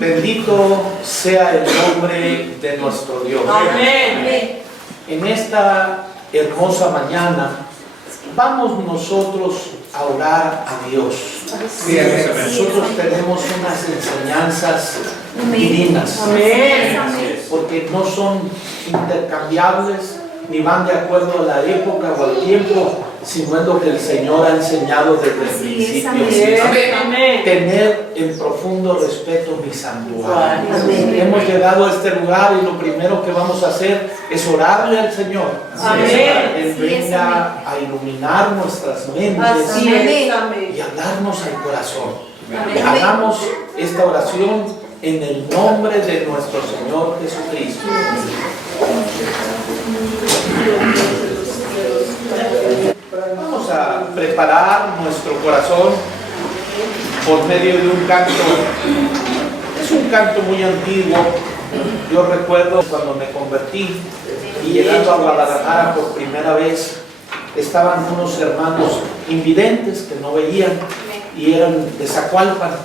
Bendito sea el nombre de nuestro Dios. Amén. En esta hermosa mañana vamos nosotros a orar a Dios. Nosotros tenemos unas enseñanzas divinas, porque no son intercambiables ni van de acuerdo a la época o al tiempo, sino es lo que el Señor ha enseñado desde el principio. Tener en profundo respeto mi santuario. Hemos llegado a este lugar y lo primero que vamos a hacer es orarle al Señor. Él venga a iluminar nuestras mentes y hablarnos al corazón. Hagamos esta oración en el nombre de nuestro Señor Jesucristo. Vamos a preparar nuestro corazón por medio de un canto. Es un canto muy antiguo. Yo recuerdo cuando me convertí y llegando a Guadalajara por primera vez, estaban unos hermanos invidentes que no veían y eran de Zacualpan,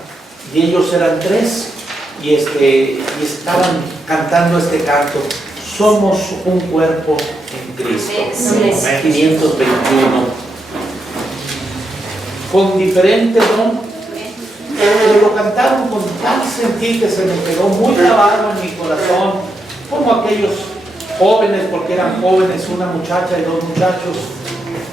y ellos eran 3 y estaban cantando este canto: somos un cuerpo en Cristo. 521. Con diferente don, pero lo cantaron con tal sentir que se me quedó muy grabado en mi corazón, como aquellos jóvenes, porque eran jóvenes, una muchacha y 2 muchachos,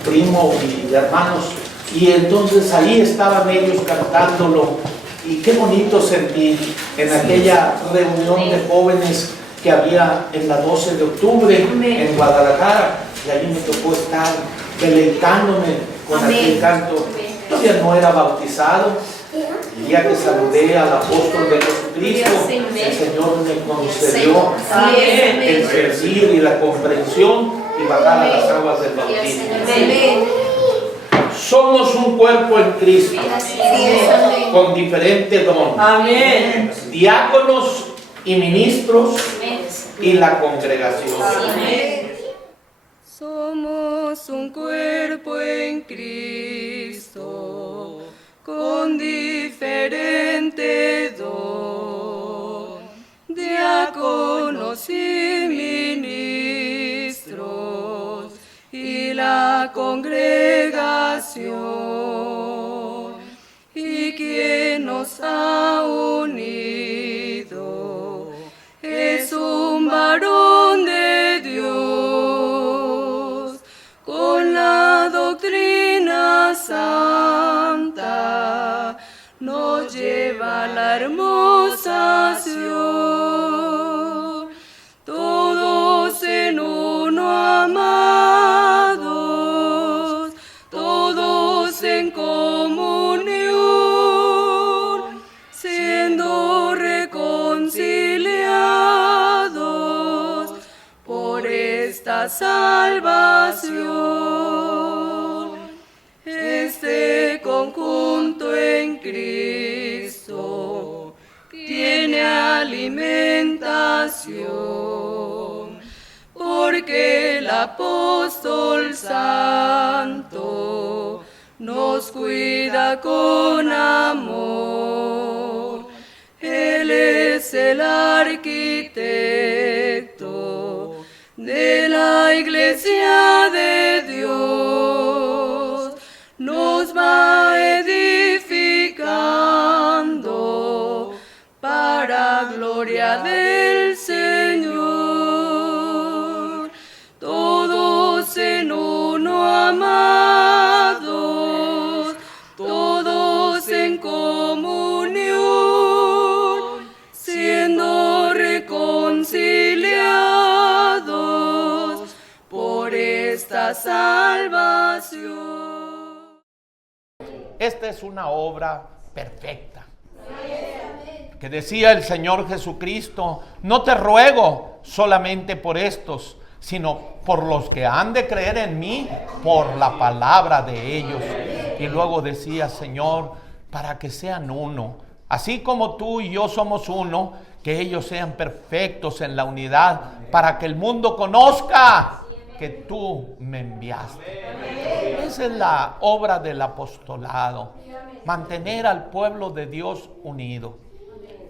primo y hermanos, y entonces ahí estaban ellos cantándolo, y qué bonito sentir en aquella reunión de jóvenes que había en la 12 de octubre en Guadalajara, y allí me tocó estar deleitándome con aquel canto. Todavía no era bautizado. El día que saludé al apóstol de Jesucristo, el Señor me concedió el servir y la comprensión y bajar a las aguas del bautismo. Somos un cuerpo en Cristo, con diferente don. Diáconos y ministros y la congregación. Somos un cuerpo en Cristo, con diferente don, diáconos y ministros y la congregación. Y quien nos ha unido es un varón de Dios, con la doctrina santa nos lleva a la hermosa Sion. Todos en uno amados, todos en comunión, siendo reconciliados por esta salvación. Este conjunto en Cristo tiene alimentación, porque el apóstol santo nos cuida con amor. Él es el arquitecto de la iglesia de Dios, nos va edificando para gloria del Señor. Todos en uno amados, todos en comunión, siendo reconciliados por esta salvación. Esta es una obra perfecta. Que decía el Señor Jesucristo: no te ruego solamente por estos, sino por los que han de creer en mí por la palabra de ellos. Y luego decía: Señor, para que sean uno, así como tú y yo somos uno, que ellos sean perfectos en la unidad, para que el mundo conozca que tú me enviaste. Esa es la obra del apostolado, mantener al pueblo de Dios unido.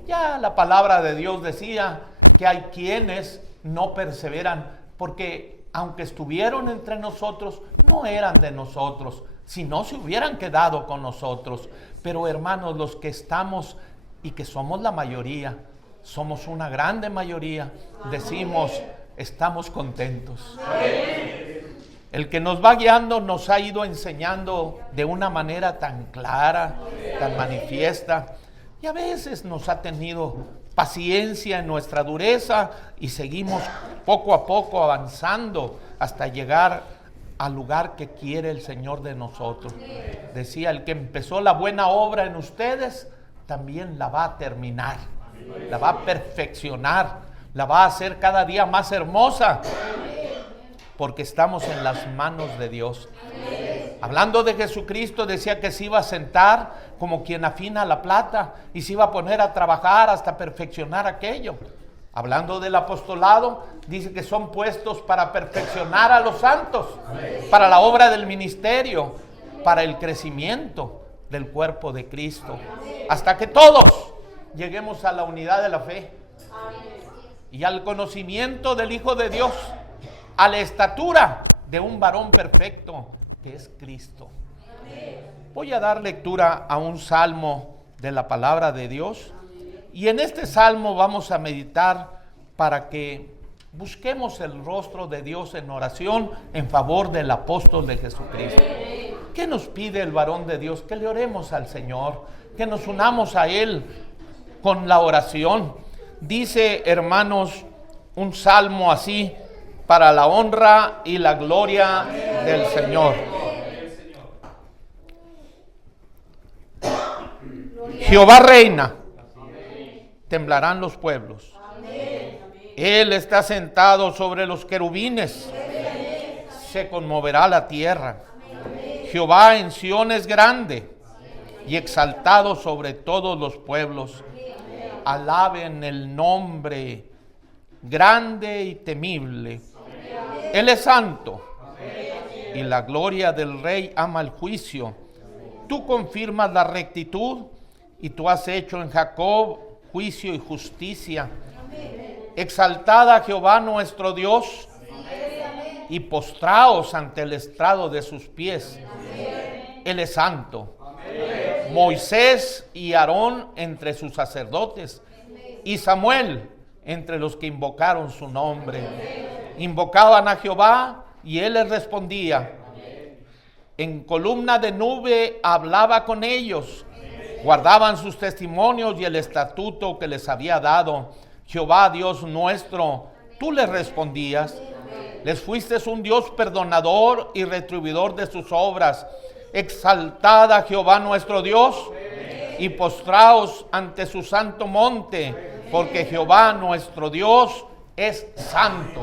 Ya la palabra de Dios decía que hay quienes no perseveran, porque aunque estuvieron entre nosotros, no eran de nosotros, si no se hubieran quedado con nosotros. Pero hermanos, los que estamos y que somos la mayoría, somos una grande mayoría, decimos, estamos contentos. El que nos va guiando nos ha ido enseñando de una manera tan clara, tan manifiesta, y a veces nos ha tenido paciencia en nuestra dureza y seguimos poco a poco avanzando hasta llegar al lugar que quiere el Señor de nosotros. Decía, el que empezó la buena obra en ustedes, también la va a terminar, la va a perfeccionar, la va a hacer cada día más hermosa, porque estamos en las manos de Dios. Hablando de Jesucristo, decía que se iba a sentar como quien afina la plata y se iba a poner a trabajar hasta perfeccionar aquello. Hablando del apostolado, dice que son puestos para perfeccionar a los santos, para la obra del ministerio, para el crecimiento del cuerpo de Cristo, hasta que todos lleguemos a la unidad de la fe y al conocimiento del Hijo de Dios, a la estatura de un varón perfecto, que es Cristo. Voy a dar lectura a un salmo de la palabra de Dios, y en este salmo vamos a meditar para que busquemos el rostro de Dios en oración en favor del apóstol de Jesucristo. ¿Qué nos pide el varón de Dios? Que le oremos al Señor, que nos unamos a Él con la oración. Dice, hermanos, un salmo así: para la honra y la gloria del Señor. Jehová reina, temblarán los pueblos. Él está sentado sobre los querubines, se conmoverá la tierra. Jehová en Sión es grande y exaltado sobre todos los pueblos. Alaben el nombre grande y temible. Él es santo y la gloria del Rey ama el juicio. Tú confirmas la rectitud y tú has hecho en Jacob juicio y justicia. Exaltad a Jehová nuestro Dios y postraos ante el estrado de sus pies. Él es santo. Moisés y Aarón entre sus sacerdotes y Samuel entre los que invocaron su nombre. Invocaban a Jehová y él les respondía. En columna de nube hablaba con ellos. Guardaban sus testimonios y el estatuto que les había dado. Jehová Dios nuestro, tú les respondías. Les fuiste un Dios perdonador y retribuidor de sus obras. Exaltad a Jehová nuestro Dios y postraos ante su santo monte, porque Jehová nuestro Dios es santo.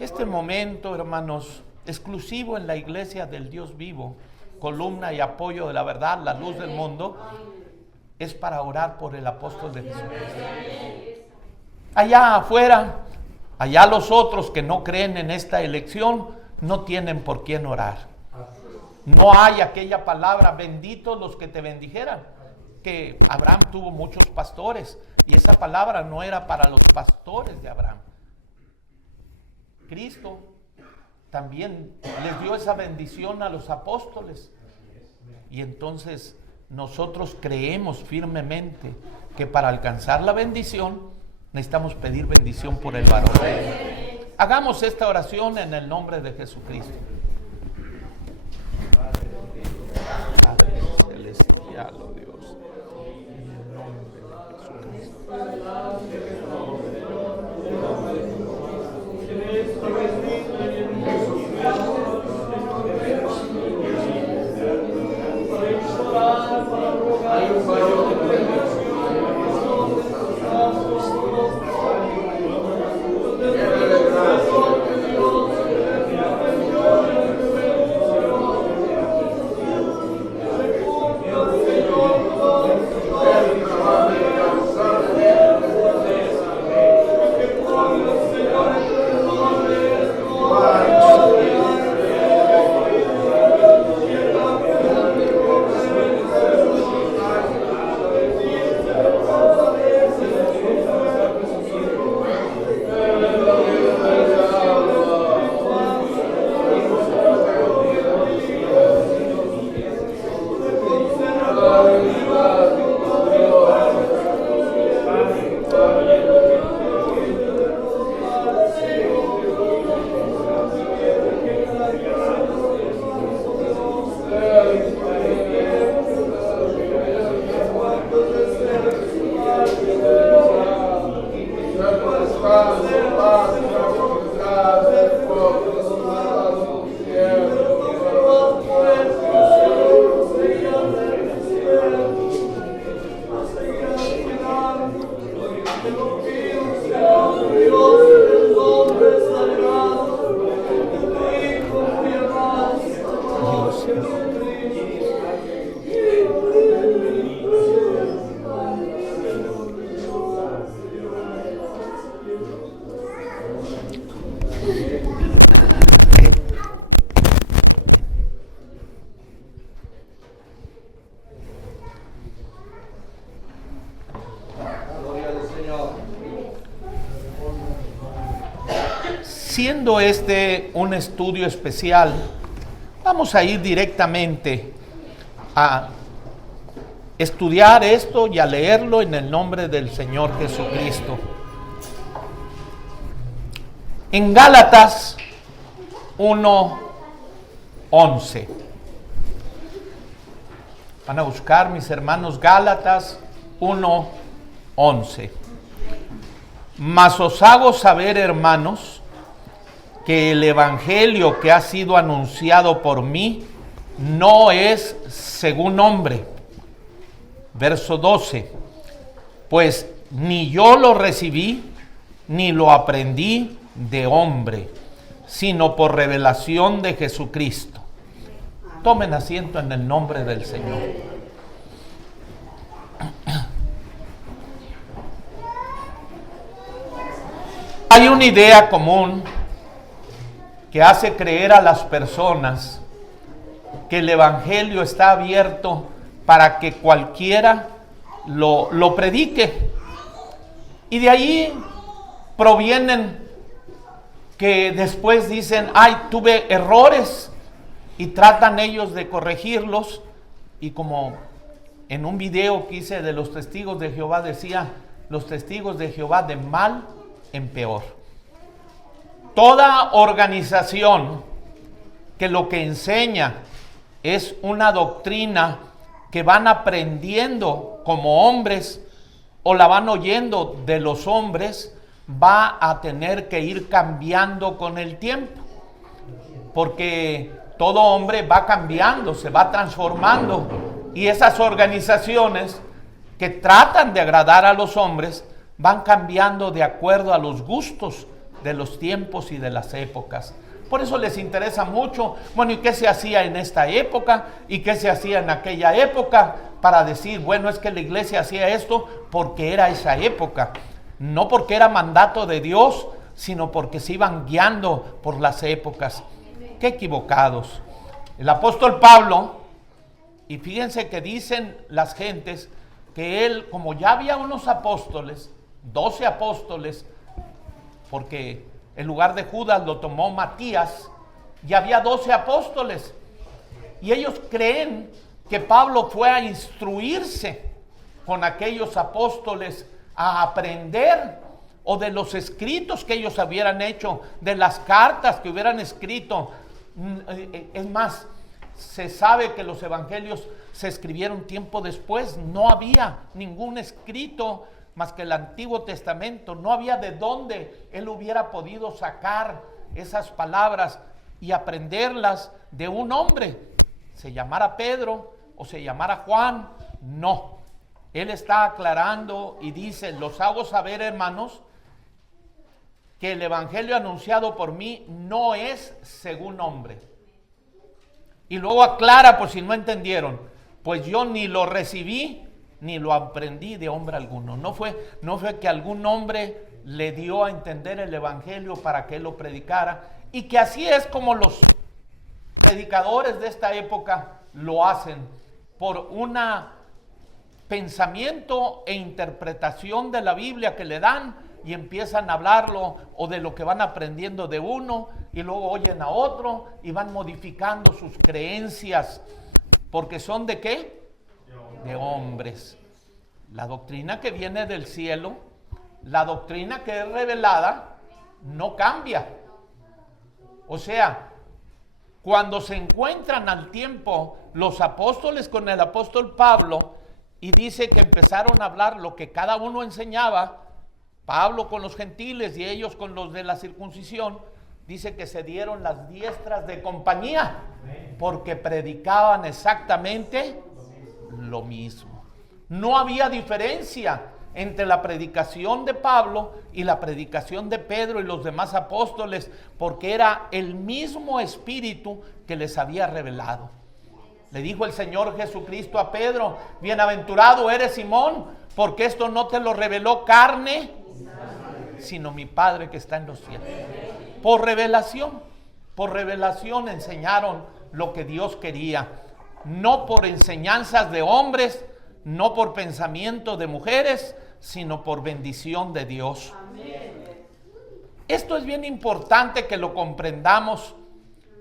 Este momento, hermanos, exclusivo en la iglesia del Dios vivo, columna y apoyo de la verdad, la luz del mundo, es para orar por el apóstol de Jesucristo. Allá afuera, allá los otros que no creen en esta elección, no tienen por quién orar. No hay aquella palabra, benditos los que te bendijeran, que Abraham tuvo muchos pastores, y esa palabra no era para los pastores de Abraham. Cristo también les dio esa bendición a los apóstoles, y entonces nosotros creemos firmemente que para alcanzar la bendición necesitamos pedir bendición por el varón. Hagamos esta oración en el nombre de Jesucristo. Padre celestial, oh Dios, en el nombre de Jesucristo. siendo este un estudio especial, vamos a ir directamente a estudiar esto y a leerlo en el nombre del Señor Jesucristo. En Gálatas 1:11. Van a buscar, mis hermanos, Gálatas 1:11. Mas os hago saber, hermanos, que el evangelio que ha sido anunciado por mí no es según hombre. Verso 12. Pues ni yo lo recibí, ni lo aprendí de hombre, sino por revelación de Jesucristo. Tomen asiento en el nombre del Señor. Hay una idea común que hace creer a las personas que el evangelio está abierto para que cualquiera lo predique. Y de ahí provienen que después dicen, ay, tuve errores, y tratan ellos de corregirlos. Y como en un video que hice de los testigos de Jehová, decía, los testigos de Jehová de mal en peor. Toda organización que lo que enseña es una doctrina que van aprendiendo como hombres o la van oyendo de los hombres, va a tener que ir cambiando con el tiempo, porque todo hombre va cambiando, se va transformando, y esas organizaciones que tratan de agradar a los hombres van cambiando de acuerdo a los gustos de los tiempos y de las épocas. Por eso les interesa mucho, bueno, ¿y qué se hacía en esta época? ¿Y qué se hacía en aquella época? Para decir, bueno, es que la iglesia hacía esto porque era esa época. No porque era mandato de Dios, sino porque se iban guiando por las épocas. ¡Qué equivocados! El apóstol Pablo, y fíjense que dicen las gentes que él, como ya había unos apóstoles, 12 apóstoles, porque el lugar de Judas lo tomó Matías, y había 12 apóstoles, y ellos creen que Pablo fue a instruirse con aquellos apóstoles, a aprender, o de los escritos que ellos hubieran hecho, de las cartas que hubieran escrito. Es más, se sabe que los evangelios se escribieron tiempo después. No había ningún escrito más que el Antiguo Testamento. No había de dónde él hubiera podido sacar esas palabras y aprenderlas de un hombre, se llamara Pedro o se llamara Juan. No, él está aclarando y dice, los hago saber, hermanos, que el evangelio anunciado por mí no es según hombre. Y luego aclara, por si no entendieron, pues yo ni lo recibí ni lo aprendí de hombre alguno. No fue que algún hombre le dio a entender el evangelio para que él lo predicara, y que así es como los predicadores de esta época lo hacen, por una pensamiento e interpretación de la Biblia que le dan, y empiezan a hablarlo o de lo que van aprendiendo de uno, y luego oyen a otro y van modificando sus creencias, porque son ¿de qué? De hombres. La doctrina que viene del cielo, la doctrina que es revelada, no cambia. O sea, cuando se encuentran al tiempo los apóstoles con el apóstol Pablo, y dice que empezaron a hablar lo que cada uno enseñaba, Pablo con los gentiles y ellos con los de la circuncisión, dice que se dieron las diestras de compañía, porque predicaban exactamente lo mismo. No había diferencia entre la predicación de Pablo y la predicación de Pedro y los demás apóstoles, porque era el mismo Espíritu que les había revelado. Le dijo el Señor Jesucristo a Pedro, bienaventurado eres Simón, porque esto no te lo reveló carne, sino mi Padre que está en los cielos. Por revelación enseñaron lo que Dios quería, no por enseñanzas de hombres, no por pensamiento de mujeres, sino por bendición de Dios. Esto es bien importante que lo comprendamos,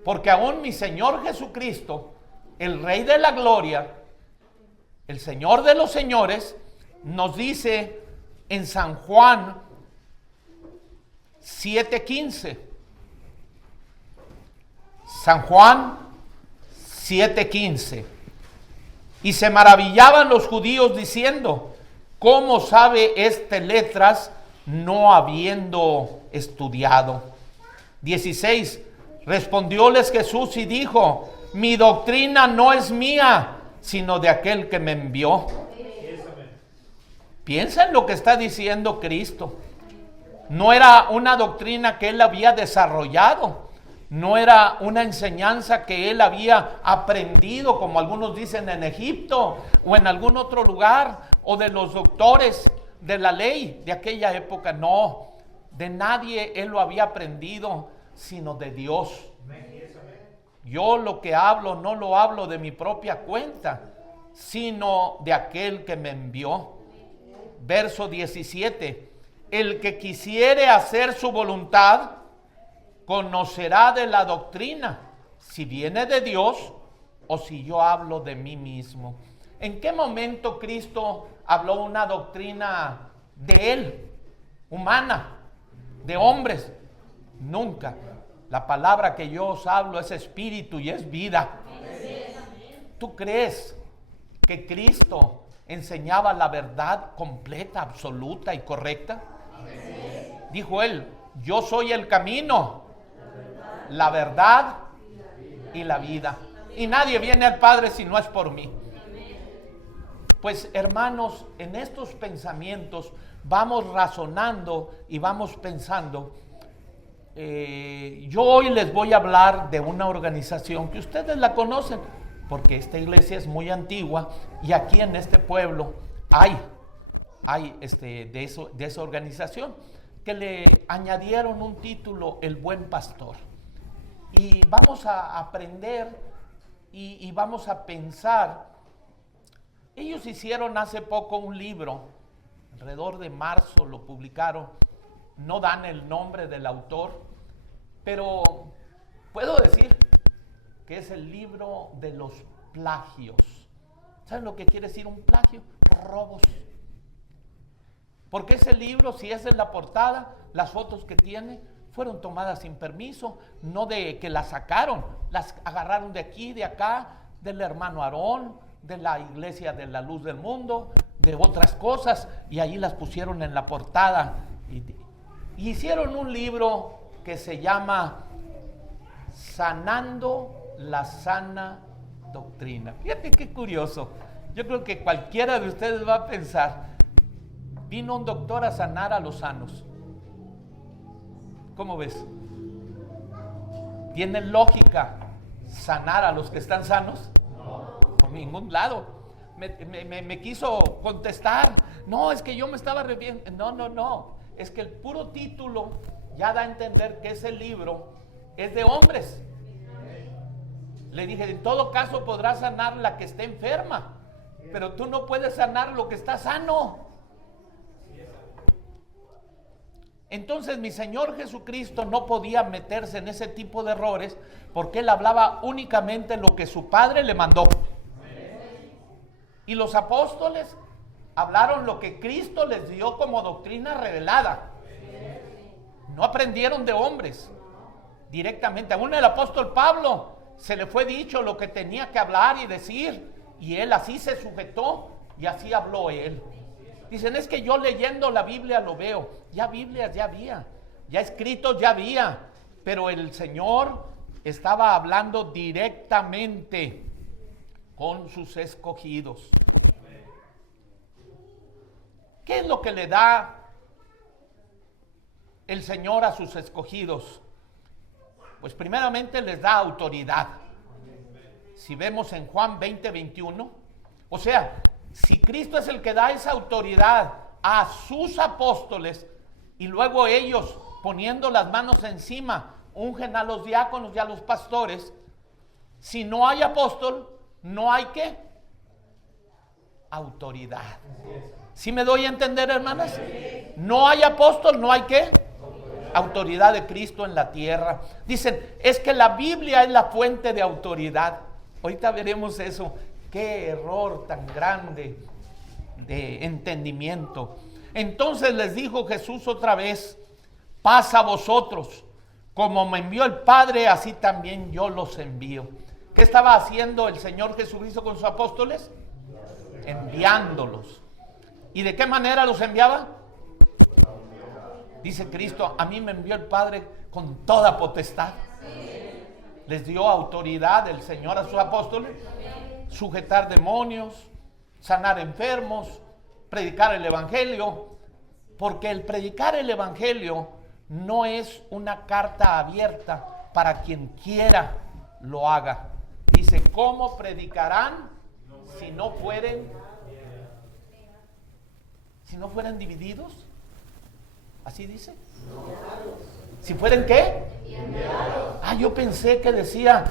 porque aún mi Señor Jesucristo, el Rey de la Gloria, el Señor de los señores, nos dice en San Juan 7:15. San Juan 7:15. Y se maravillaban los judíos diciendo: ¿cómo sabe este letras no habiendo estudiado? 16. Respondióles Jesús y dijo: mi doctrina no es mía, sino de aquel que me envió. Piensa en lo que está diciendo Cristo. No era una doctrina que él había desarrollado, no era una enseñanza que él había aprendido, como algunos dicen, en Egipto o en algún otro lugar, o de los doctores de la ley de aquella época. No, de nadie él lo había aprendido, sino de Dios. Yo lo que hablo no lo hablo de mi propia cuenta, sino de aquel que me envió. Verso 17. El que quisiere hacer su voluntad, conocerá de la doctrina, si viene de Dios o si yo hablo de mí mismo. ¿En qué momento Cristo habló una doctrina de él, humana, de hombres? Nunca. La palabra que yo os hablo es espíritu y es vida. ¿Tú crees que Cristo enseñaba la verdad completa, absoluta y correcta? Dijo él: yo soy el camino, la verdad y la vida, y nadie viene al Padre si no es por mí. Pues hermanos, en estos pensamientos vamos razonando y vamos pensando. Yo hoy les voy a hablar de una organización que ustedes la conocen, porque esta iglesia es muy antigua y aquí en este pueblo hay de esa organización, que le añadieron un título, El Buen Pastor. Y vamos a aprender y vamos a pensar. Ellos hicieron hace poco un libro, alrededor de marzo lo publicaron. No dan el nombre del autor, pero puedo decir que es el libro de los plagios. ¿Saben lo que quiere decir un plagio? Robos. Porque ese libro, si es en la portada, las fotos que tiene fueron tomadas sin permiso, no de que las sacaron, las agarraron de aquí, de acá, del hermano Aarón, de la iglesia de la Luz del Mundo, de otras cosas, y ahí las pusieron en la portada. Y hicieron un libro que se llama Sanando la Sana Doctrina. Fíjate qué curioso. Yo creo que cualquiera de ustedes va a pensar: vino un doctor a sanar a los sanos. ¿Cómo ves? ¿Tiene lógica sanar a los que están sanos? No. Por ningún lado. Me quiso contestar: no, es que yo me estaba refiriendo. No. Es que el puro título ya da a entender que ese libro es de hombres. Le dije: en todo caso podrás sanar la que esté enferma, pero tú no puedes sanar lo que está sano. Entonces mi Señor Jesucristo no podía meterse en ese tipo de errores, porque Él hablaba únicamente lo que su Padre le mandó. Y los apóstoles hablaron lo que Cristo les dio como doctrina revelada. No aprendieron de hombres directamente. Aún el apóstol Pablo se le fue dicho lo que tenía que hablar y decir, y él así se sujetó y así habló él. Dicen: es que yo leyendo la Biblia lo veo. Ya Biblias ya había, ya escritos ya había, pero el Señor estaba hablando directamente con sus escogidos. ¿Qué es lo que le da el Señor a sus escogidos? Pues primeramente les da autoridad. Si vemos en Juan 20:21, o sea, si Cristo es el que da esa autoridad a sus apóstoles, y luego ellos, poniendo las manos encima, ungen a los diáconos y a los pastores, si no hay apóstol, no hay ¿qué? Autoridad. ¿Sí me doy a entender, hermanas? No hay apóstol, no hay ¿qué? autoridad de Cristo en la tierra. Dicen, es que la Biblia es la fuente de autoridad. Ahorita veremos eso. Qué error tan grande de entendimiento. Entonces les dijo Jesús otra vez, paz a vosotros, como me envió el Padre, así también yo los envío. ¿Qué estaba haciendo el Señor Jesucristo con sus apóstoles? Enviándolos. ¿Y de qué manera los enviaba? Dice Cristo, a mí me envió el Padre con toda potestad. Les dio autoridad el Señor a sus apóstoles, sujetar demonios, sanar enfermos, predicar el Evangelio, porque el predicar el Evangelio no es una carta abierta para quien quiera lo haga. Dice, ¿cómo predicarán si no fueren divididos? ¿Así dice? ¿Si fueren qué? Yo pensé que decía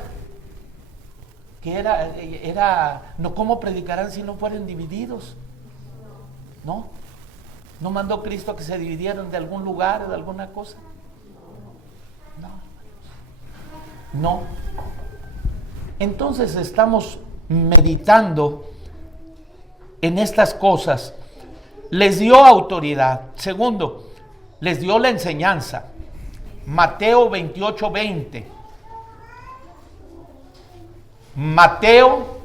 que era no, ¿cómo predicarán si no fueren divididos? ¿No mandó Cristo a que se dividieran de algún lugar, de alguna cosa? No. Entonces estamos meditando en estas cosas. Les dio autoridad. Segundo, les dio la enseñanza. Mateo 28:20. Mateo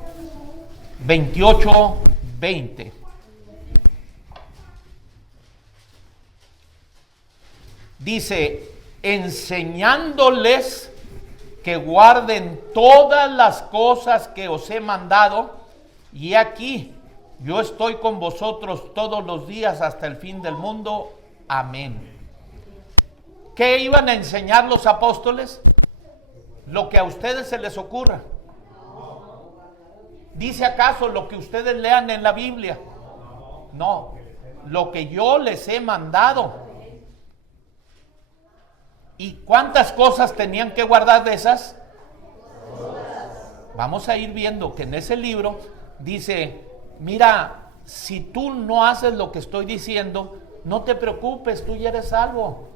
28:20. Dice, enseñándoles que guarden todas las cosas que os he mandado, y aquí yo estoy con vosotros todos los días hasta el fin del mundo. Amén. ¿Qué iban a enseñar los apóstoles? Lo que a ustedes se les ocurra. ¿Dice acaso lo que ustedes lean en la Biblia? No, lo que yo les he mandado. ¿Y cuántas cosas tenían que guardar de esas? Vamos a ir viendo que en ese libro dice, mira, si tú no haces lo que estoy diciendo, no te preocupes, tú ya eres salvo.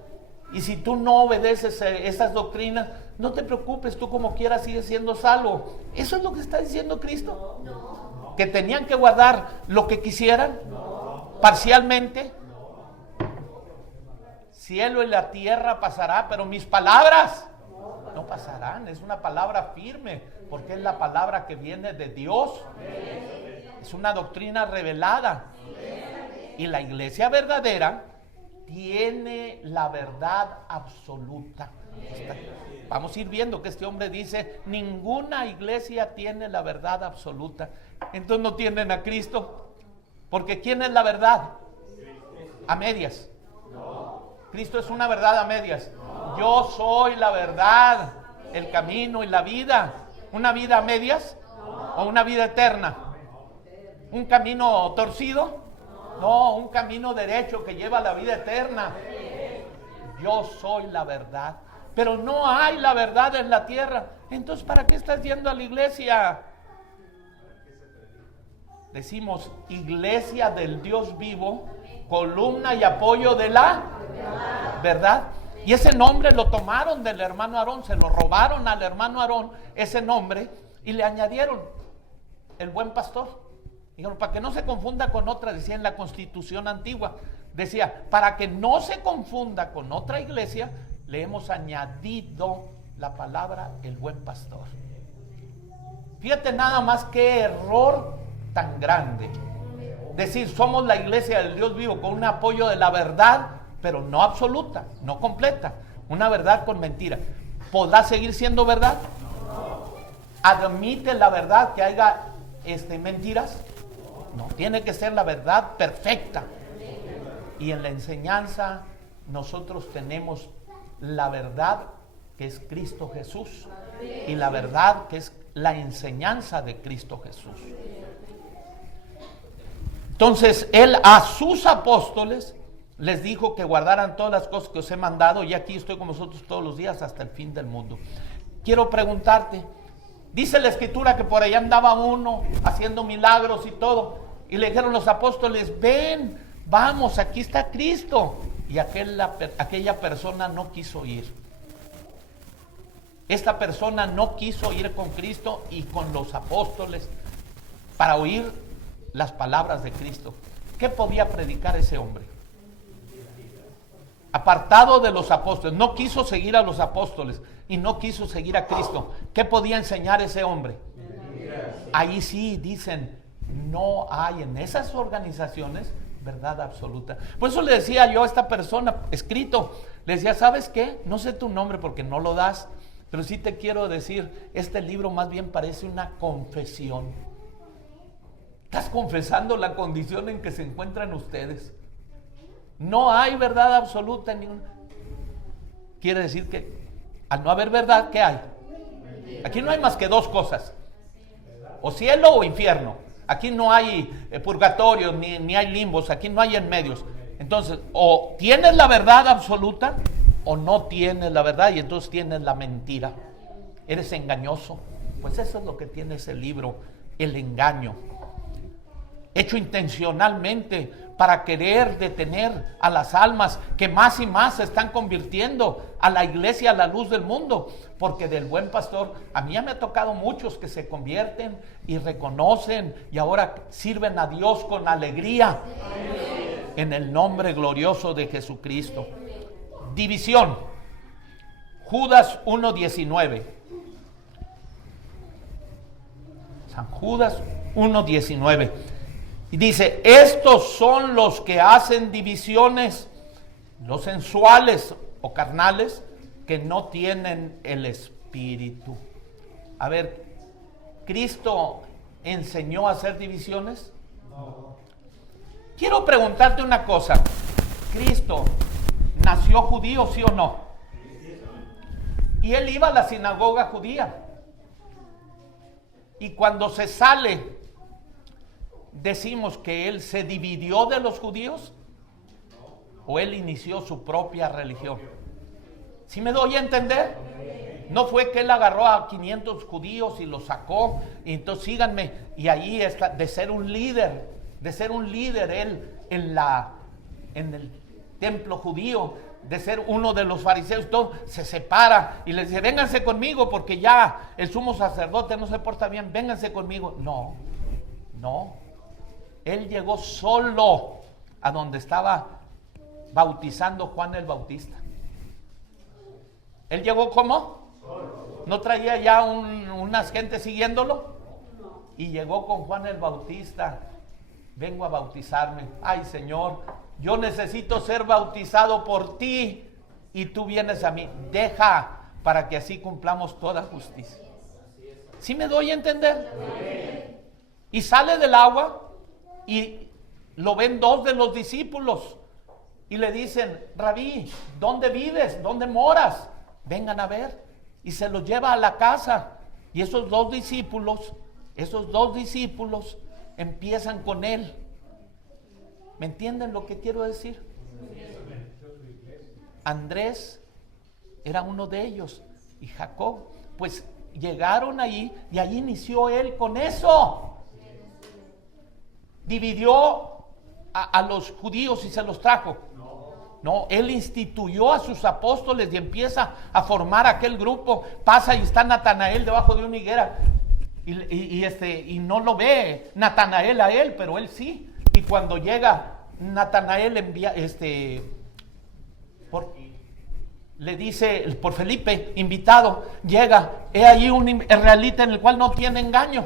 Y si tú no obedeces esas doctrinas, no te preocupes, tú como quieras sigues siendo salvo. ¿Eso es lo que está diciendo Cristo? No. ¿Que tenían que guardar lo que quisieran? No. ¿Parcialmente? Cielo y la tierra pasará, pero mis palabras no pasarán. Es una palabra firme, porque es la palabra que viene de Dios. Es una doctrina revelada. Y la iglesia verdadera tiene la verdad absoluta. Vamos a ir viendo que este hombre dice, ninguna iglesia tiene la verdad absoluta. Entonces no tienen a Cristo, porque ¿quién es la verdad? A medias. Cristo es una verdad a medias. Yo soy la verdad, el camino y la vida. ¿Una vida a medias? ¿O una vida eterna? ¿Un camino torcido? No, un camino derecho que lleva a la vida eterna. Yo soy la verdad. Pero no hay la verdad en la tierra. Entonces, ¿para qué estás yendo a la iglesia? Decimos, iglesia del Dios vivo, columna y apoyo de la verdad. Y ese nombre lo tomaron del hermano Aarón, se lo robaron al hermano Aarón, ese nombre, y le añadieron el buen pastor. Dijeron, para que no se confunda con otra, decía en la Constitución antigua, decía, para que no se confunda con otra iglesia, le hemos añadido la palabra el buen pastor. Fíjate nada más qué error tan grande. Decir, somos la iglesia del Dios vivo con un apoyo de la verdad, pero no absoluta, no completa, una verdad con mentira. ¿Podrá seguir siendo verdad? ¿Admite la verdad que haya mentiras? No, tiene que ser la verdad perfecta. Y en la enseñanza nosotros tenemos la verdad que es Cristo Jesús y la verdad que es la enseñanza de Cristo Jesús. Entonces él a sus apóstoles les dijo que guardaran todas las cosas que os he mandado, y aquí estoy con vosotros todos los días hasta el fin del mundo. Quiero preguntarte, dice la escritura que por allá andaba uno haciendo milagros y todo, y le dijeron los apóstoles, ven, vamos, aquí está Cristo. y aquella persona no quiso ir. Esta persona no quiso ir con Cristo y con los apóstoles para oír las palabras de Cristo. ¿Qué podía predicar ese hombre? Apartado de los apóstoles, no quiso seguir a los apóstoles y no quiso seguir a Cristo. ¿Qué podía enseñar ese hombre? Ahí sí dicen, no hay en esas organizaciones verdad absoluta. Por eso le decía yo a esta persona, escrito, le decía, ¿sabes qué? No sé tu nombre porque no lo das, pero sí te quiero decir, este libro más bien parece una confesión. Estás confesando la condición en que se encuentran ustedes. No hay verdad absoluta en ningún... Quiere decir que al no haber verdad, ¿qué hay? Aquí no hay más que dos cosas: o cielo o infierno. Aquí no hay purgatorio ni hay limbos, aquí no hay en medios. Entonces, o tienes la verdad absoluta o no tienes la verdad, y entonces tienes la mentira. Eres engañoso. Pues eso es lo que tiene ese libro, el engaño, hecho intencionalmente para querer detener a las almas que más y más se están convirtiendo a la iglesia, a la luz del mundo. Porque del buen pastor, a mí ya me ha tocado muchos que se convierten y reconocen y ahora sirven a Dios con alegría en el nombre glorioso de Jesucristo. División. Judas 1:19. San Judas 1:19. Y dice, estos son los que hacen divisiones, los sensuales o carnales, que no tienen el Espíritu. A ver, ¿Cristo enseñó a hacer divisiones? No. Quiero preguntarte una cosa. ¿Cristo nació judío, sí o no? Y él iba a la sinagoga judía. Y cuando se sale, decimos que él se dividió de los judíos, o él inició su propia religión. ¿Sí me doy a entender? No fue que él agarró a 500 judíos y los sacó, y entonces síganme, y ahí está, de ser un líder él en el templo judío, de ser uno de los fariseos, todo, se separa y les dice, vénganse conmigo porque ya el sumo sacerdote no se porta bien, vénganse conmigo. No, él llegó solo a donde estaba bautizando Juan el Bautista. ¿Él llegó cómo? ¿No traía ya unas gentes siguiéndolo? Y llegó con Juan el Bautista. Vengo a bautizarme. Ay, Señor, yo necesito ser bautizado por ti y tú vienes a mí. Deja para que así cumplamos toda justicia. ¿Sí me doy a entender? Y sale del agua y lo ven dos de los discípulos y le dicen, Rabí, ¿dónde vives? ¿Dónde moras? Vengan a ver. Y se los lleva a la casa. Y esos dos discípulos empiezan con él. ¿Me entienden lo que quiero decir? Andrés era uno de ellos y Jacob. Pues llegaron ahí y ahí inició él con eso. Dividió a los judíos y se los trajo. No, él instituyó a sus apóstoles y empieza a formar aquel grupo. Pasa y está Natanael debajo de una higuera y no lo ve Natanael a él, pero él sí. Y cuando llega Natanael le dice por Felipe, invitado, llega, he ahí un israelita en el cual no tiene engaño.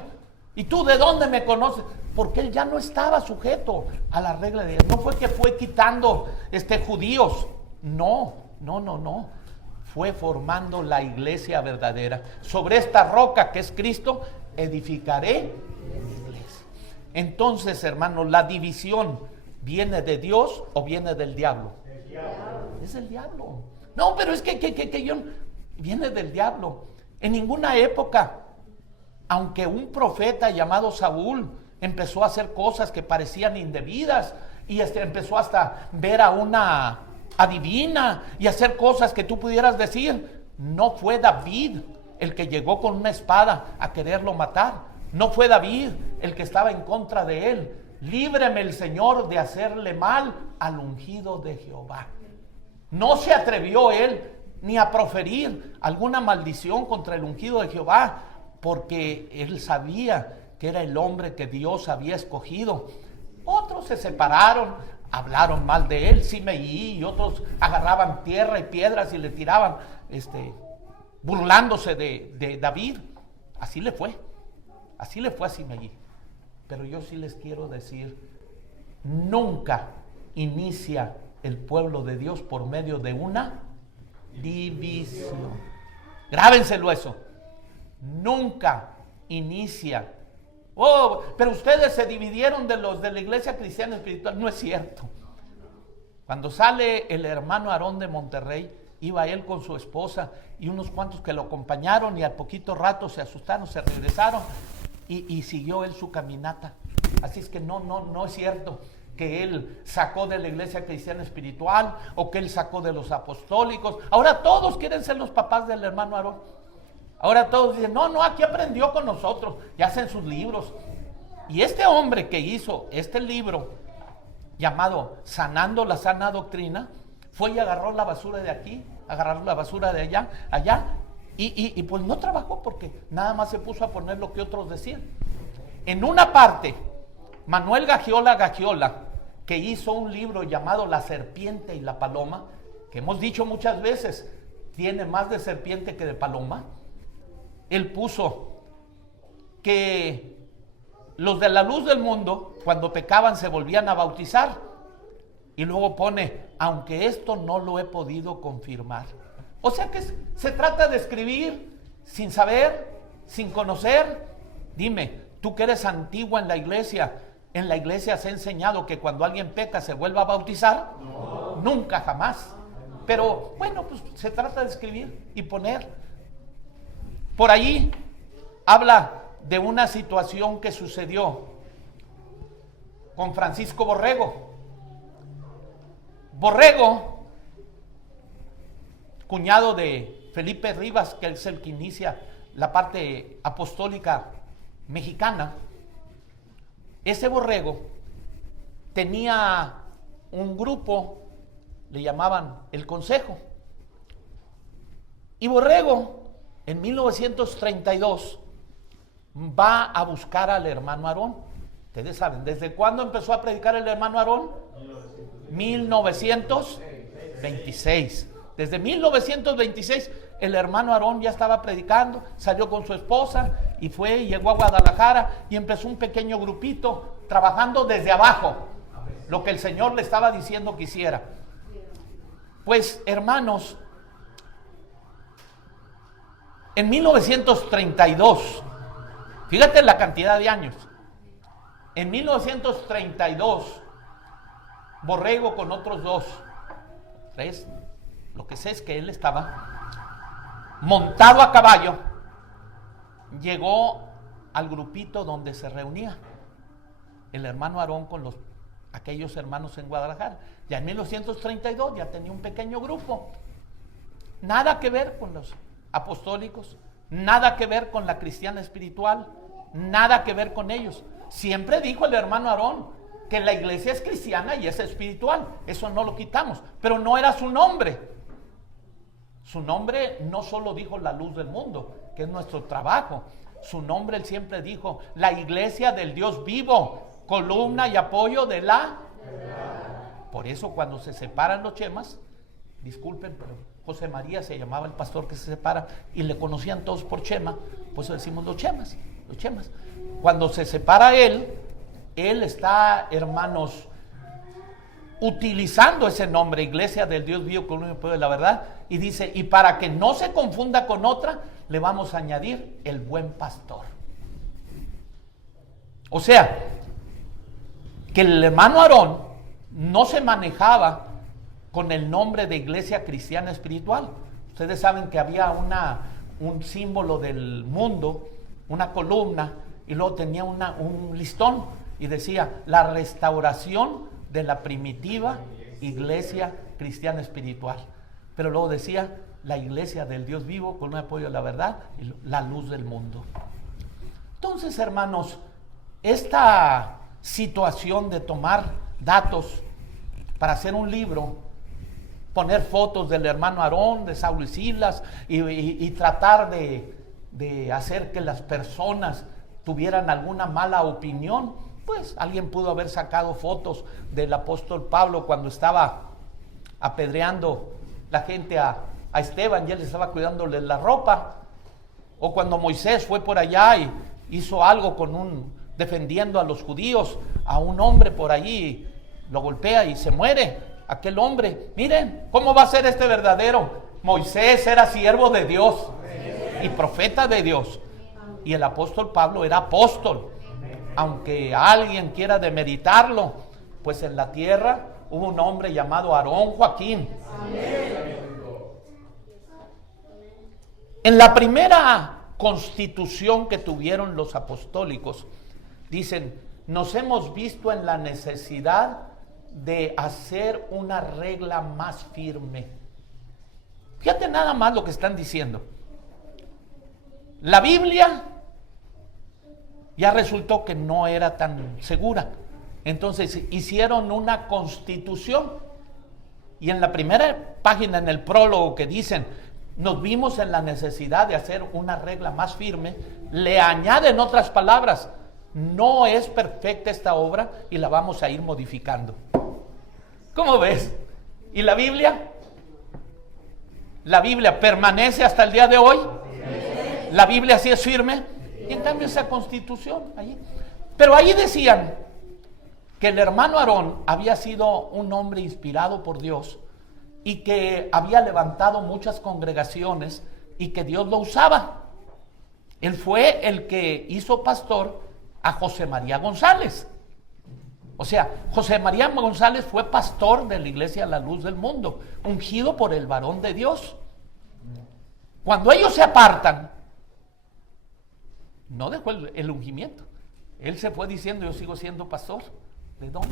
¿Y tú de dónde me conoces? Porque él ya no estaba sujeto a la regla de Dios. No fue que fue quitando judíos. No. Fue formando la iglesia verdadera. Sobre esta roca que es Cristo, edificaré mi iglesia. Entonces, hermanos, la división ¿viene de Dios o viene del diablo? El diablo. Es el diablo. No, pero es que viene del diablo. En ninguna época, aunque un profeta llamado Saúl empezó a hacer cosas que parecían indebidas y empezó hasta ver a una adivina y hacer cosas que tú pudieras decir, no fue David el que llegó con una espada a quererlo matar, no fue David el que estaba en contra de él. Líbreme el Señor de hacerle mal al ungido de Jehová. No se atrevió él ni a proferir alguna maldición contra el ungido de Jehová, porque él sabía que era el hombre que Dios había escogido. Otros se separaron, hablaron mal de él, Simeí, y otros agarraban tierra y piedras y le tiraban, burlándose de David. Así le fue a Simeí. Pero yo sí les quiero decir, nunca inicia el pueblo de Dios por medio de una división. Grábenselo eso. Nunca inicia. Oh, pero ustedes se dividieron de los de la iglesia cristiana espiritual. No es cierto. Cuando sale el hermano Aarón de Monterrey, iba él con su esposa y unos cuantos que lo acompañaron, y al poquito rato se asustaron, se regresaron y siguió él su caminata. Así es que no es cierto que él sacó de la iglesia cristiana espiritual o que él sacó de los apostólicos. Ahora todos quieren ser los papás del hermano Aarón. Ahora todos dicen, no, aquí aprendió con nosotros, ya hacen sus libros. Y este hombre que hizo este libro llamado Sanando la Sana Doctrina, fue y agarró la basura de aquí, agarró la basura de allá, y pues no trabajó, porque nada más se puso a poner lo que otros decían. En una parte, Manuel Gagiola, que hizo un libro llamado La Serpiente y la Paloma, que hemos dicho muchas veces, tiene más de serpiente que de paloma. Él puso que los de la luz del mundo, cuando pecaban, se volvían a bautizar. Y luego pone, aunque esto no lo he podido confirmar. O sea que se trata de escribir sin saber, sin conocer. Dime, tú que eres antigua en la iglesia se ha enseñado que cuando alguien peca se vuelva a bautizar. No. Nunca, jamás. Pero bueno, pues se trata de escribir y poner. Por ahí habla de una situación que sucedió con Francisco Borrego. Borrego, cuñado de Felipe Rivas, que es el que inicia la parte apostólica mexicana. Ese Borrego tenía un grupo, le llamaban el Consejo. Y Borrego, en 1932, va a buscar al hermano Aarón. Ustedes saben, ¿desde cuándo empezó a predicar el hermano Aarón? 1926. Desde 1926 el hermano Aarón ya estaba predicando, salió con su esposa y llegó a Guadalajara y empezó un pequeño grupito trabajando desde abajo, lo que el Señor le estaba diciendo que hiciera. Pues, hermanos, en 1932, fíjate la cantidad de años, en 1932, Borrego con otros tres, lo que sé es que él estaba montado a caballo, llegó al grupito donde se reunía el hermano Aarón con aquellos hermanos en Guadalajara. Ya en 1932 ya tenía un pequeño grupo, nada que ver con los apostólicos, nada que ver con la cristiana espiritual, nada que ver con ellos. Siempre dijo el hermano Aarón que la iglesia es cristiana y es espiritual, eso no lo quitamos, pero no era su nombre. Su nombre no solo dijo la luz del mundo, que es nuestro trabajo. Su nombre él siempre dijo la iglesia del Dios vivo, columna y apoyo de la verdad. Por eso cuando se separan los Chemas, disculpen, pero José María se llamaba el pastor que se separa y le conocían todos por Chema, por eso decimos los Chemas. Cuando se separa él está, hermanos, utilizando ese nombre, iglesia del Dios vivo, columna y apoyo de la verdad, y dice, y para que no se confunda con otra, le vamos a añadir el buen pastor. O sea, que el hermano Aarón no se manejaba con el nombre de iglesia cristiana espiritual. Ustedes saben que había un símbolo del mundo, una columna, y luego tenía un listón, y decía, la restauración de la primitiva iglesia cristiana espiritual. Pero luego decía, la iglesia del Dios vivo, con un apoyo de la verdad, y la luz del mundo. Entonces, hermanos, esta situación de tomar datos para hacer un libro, poner fotos del hermano Aarón, de Saulo y Silas, y tratar de hacer que las personas tuvieran alguna mala opinión. Pues alguien pudo haber sacado fotos del apóstol Pablo cuando estaba apedreando la gente a Esteban y él estaba cuidándole la ropa, o cuando Moisés fue por allá y hizo algo defendiendo a los judíos, a un hombre por allí, lo golpea y se muere aquel hombre. Miren cómo va a ser este verdadero. Moisés era siervo de Dios y profeta de Dios, y el apóstol Pablo era apóstol. Aunque alguien quiera demeritarlo, pues en la tierra hubo un hombre llamado Aarón Joaquín. En la primera constitución que tuvieron los apostólicos, dicen, nos hemos visto en la necesidad de hacer una regla más firme. Fíjate nada más lo que están diciendo. La Biblia ya resultó que no era tan segura. Entonces hicieron una constitución. Y en la primera página, en el prólogo, que dicen, nos vimos en la necesidad de hacer una regla más firme, le añaden otras palabras. No es perfecta esta obra y la vamos a ir modificando. ¿Cómo ves? ¿Y la Biblia? ¿La Biblia permanece hasta el día de hoy? ¿La Biblia sí es firme? Y en cambio esa constitución allí. Pero ahí decían que el hermano Aarón había sido un hombre inspirado por Dios y que había levantado muchas congregaciones y que Dios lo usaba. Él fue el que hizo pastor a José María González. O sea, José María González fue pastor de la iglesia La Luz del Mundo, ungido por el varón de Dios. Cuando ellos se apartan, no dejó el ungimiento. Él se fue diciendo, yo sigo siendo pastor. ¿De dónde?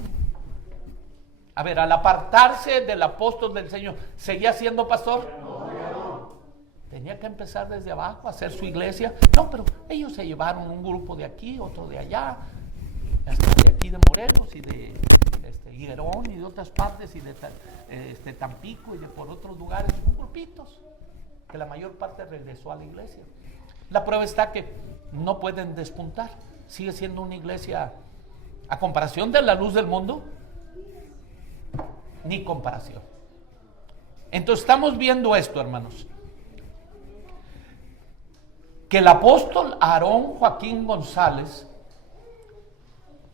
A ver, al apartarse del apóstol del Señor, ¿seguía siendo pastor? No. Tenía que empezar desde abajo, a hacer su iglesia. No, pero ellos se llevaron un grupo de aquí, otro de allá, hasta de aquí de Morelos y de Higuerón y de otras partes y de Tampico y de por otros lugares, grupitos, que la mayor parte regresó a la iglesia. La prueba está que no pueden despuntar. Sigue siendo una iglesia, a comparación de La Luz del Mundo, ni comparación. Entonces estamos viendo esto, hermanos, que el apóstol Aarón Joaquín González,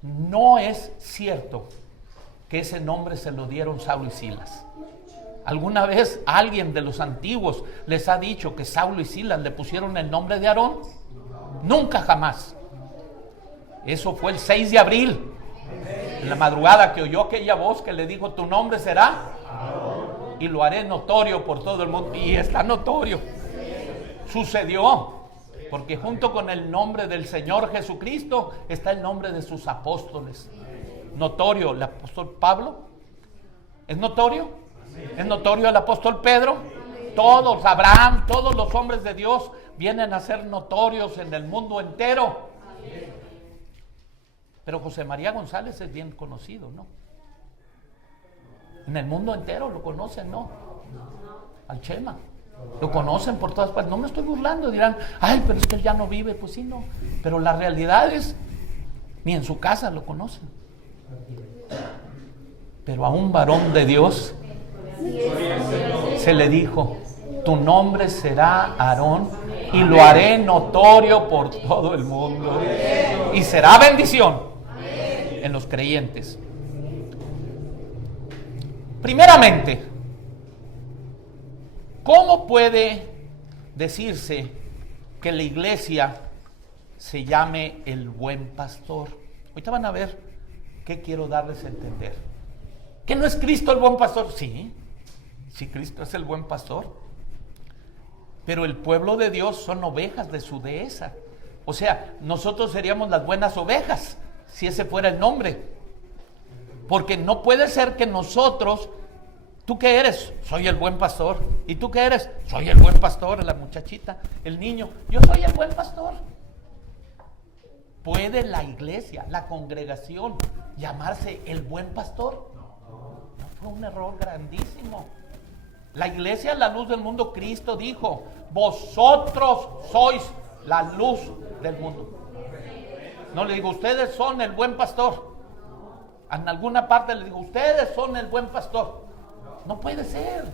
no es cierto que ese nombre se lo dieron Saulo y Silas. ¿Alguna vez alguien de los antiguos les ha dicho que Saulo y Silas le pusieron el nombre de Aarón? Nunca, jamás. Eso fue el 6 de abril, en la madrugada, que oyó aquella voz que le dijo, tu nombre será Aarón, y lo haré notorio por todo el mundo. Y está notorio. Sucedió, porque junto con el nombre del Señor Jesucristo está el nombre de sus apóstoles. Notorio, el apóstol Pablo, ¿es notorio? ¿Es notorio el apóstol Pedro? Todos, Abraham, todos los hombres de Dios vienen a ser notorios en el mundo entero. Pero José María González es bien conocido, ¿no? En el mundo entero lo conocen, ¿no? Al Chema. Lo conocen por todas partes. No me estoy burlando, dirán, ay, pero es que él ya no vive. Pues sí, no. Pero la realidad es, ni en su casa lo conocen. Pero a un varón de Dios se le dijo, tu nombre será Aarón y lo haré notorio por todo el mundo. Y será bendición en los creyentes. Primeramente, ¿cómo puede decirse que la iglesia se llame el buen pastor? Ahorita van a ver qué quiero darles a entender. ¿Que no es Cristo el buen pastor? Sí, sí, Cristo es el buen pastor. Pero el pueblo de Dios son ovejas de su dehesa. O sea, nosotros seríamos las buenas ovejas, si ese fuera el nombre. Porque no puede ser que nosotros, ¿tú qué eres? Soy el buen pastor. ¿Y tú qué eres? Soy el buen pastor, la muchachita, el niño. Yo soy el buen pastor. ¿Puede la iglesia, la congregación, llamarse el buen pastor? No, fue un error grandísimo. La iglesia es la luz del mundo. Cristo dijo, vosotros sois la luz del mundo. No le digo, ustedes son el buen pastor. En alguna parte le digo, ustedes son el buen pastor. No puede ser.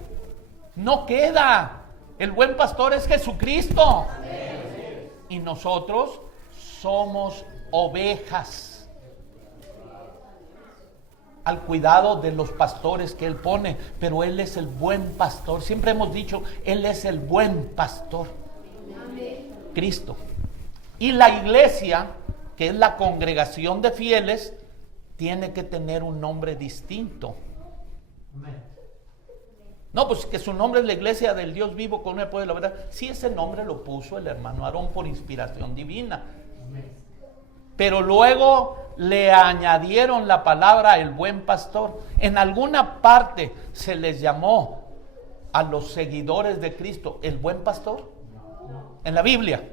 No queda. El buen pastor es Jesucristo. Y nosotros somos ovejas al cuidado de los pastores que Él pone. Pero Él es el buen pastor. Siempre hemos dicho, Él es el buen pastor. Cristo. Y la iglesia, que es la congregación de fieles, tiene que tener un nombre distinto. No, pues que su nombre es la iglesia del Dios vivo con el poder de la verdad. Sí, ese nombre lo puso el hermano Aarón por inspiración divina. Pero luego le añadieron la palabra el buen pastor. En alguna parte se les llamó a los seguidores de Cristo el buen pastor. En la Biblia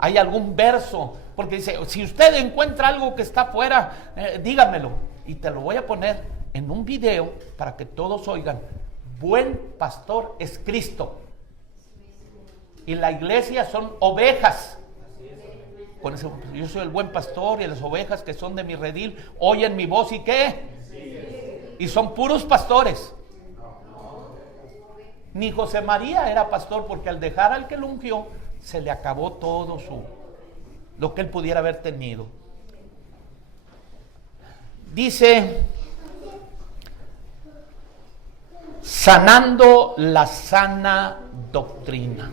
hay algún verso, porque dice, si usted encuentra algo que está afuera, dígamelo. Y te lo voy a poner en un video para que todos oigan. Buen pastor es Cristo. Y la iglesia son ovejas. Con ese, yo soy el buen pastor y las ovejas que son de mi redil oyen mi voz y ¿qué? Y son puros pastores. Ni José María era pastor, porque al dejar al que lo ungió se le acabó todo lo que él pudiera haber tenido. Dice, sanando la sana doctrina.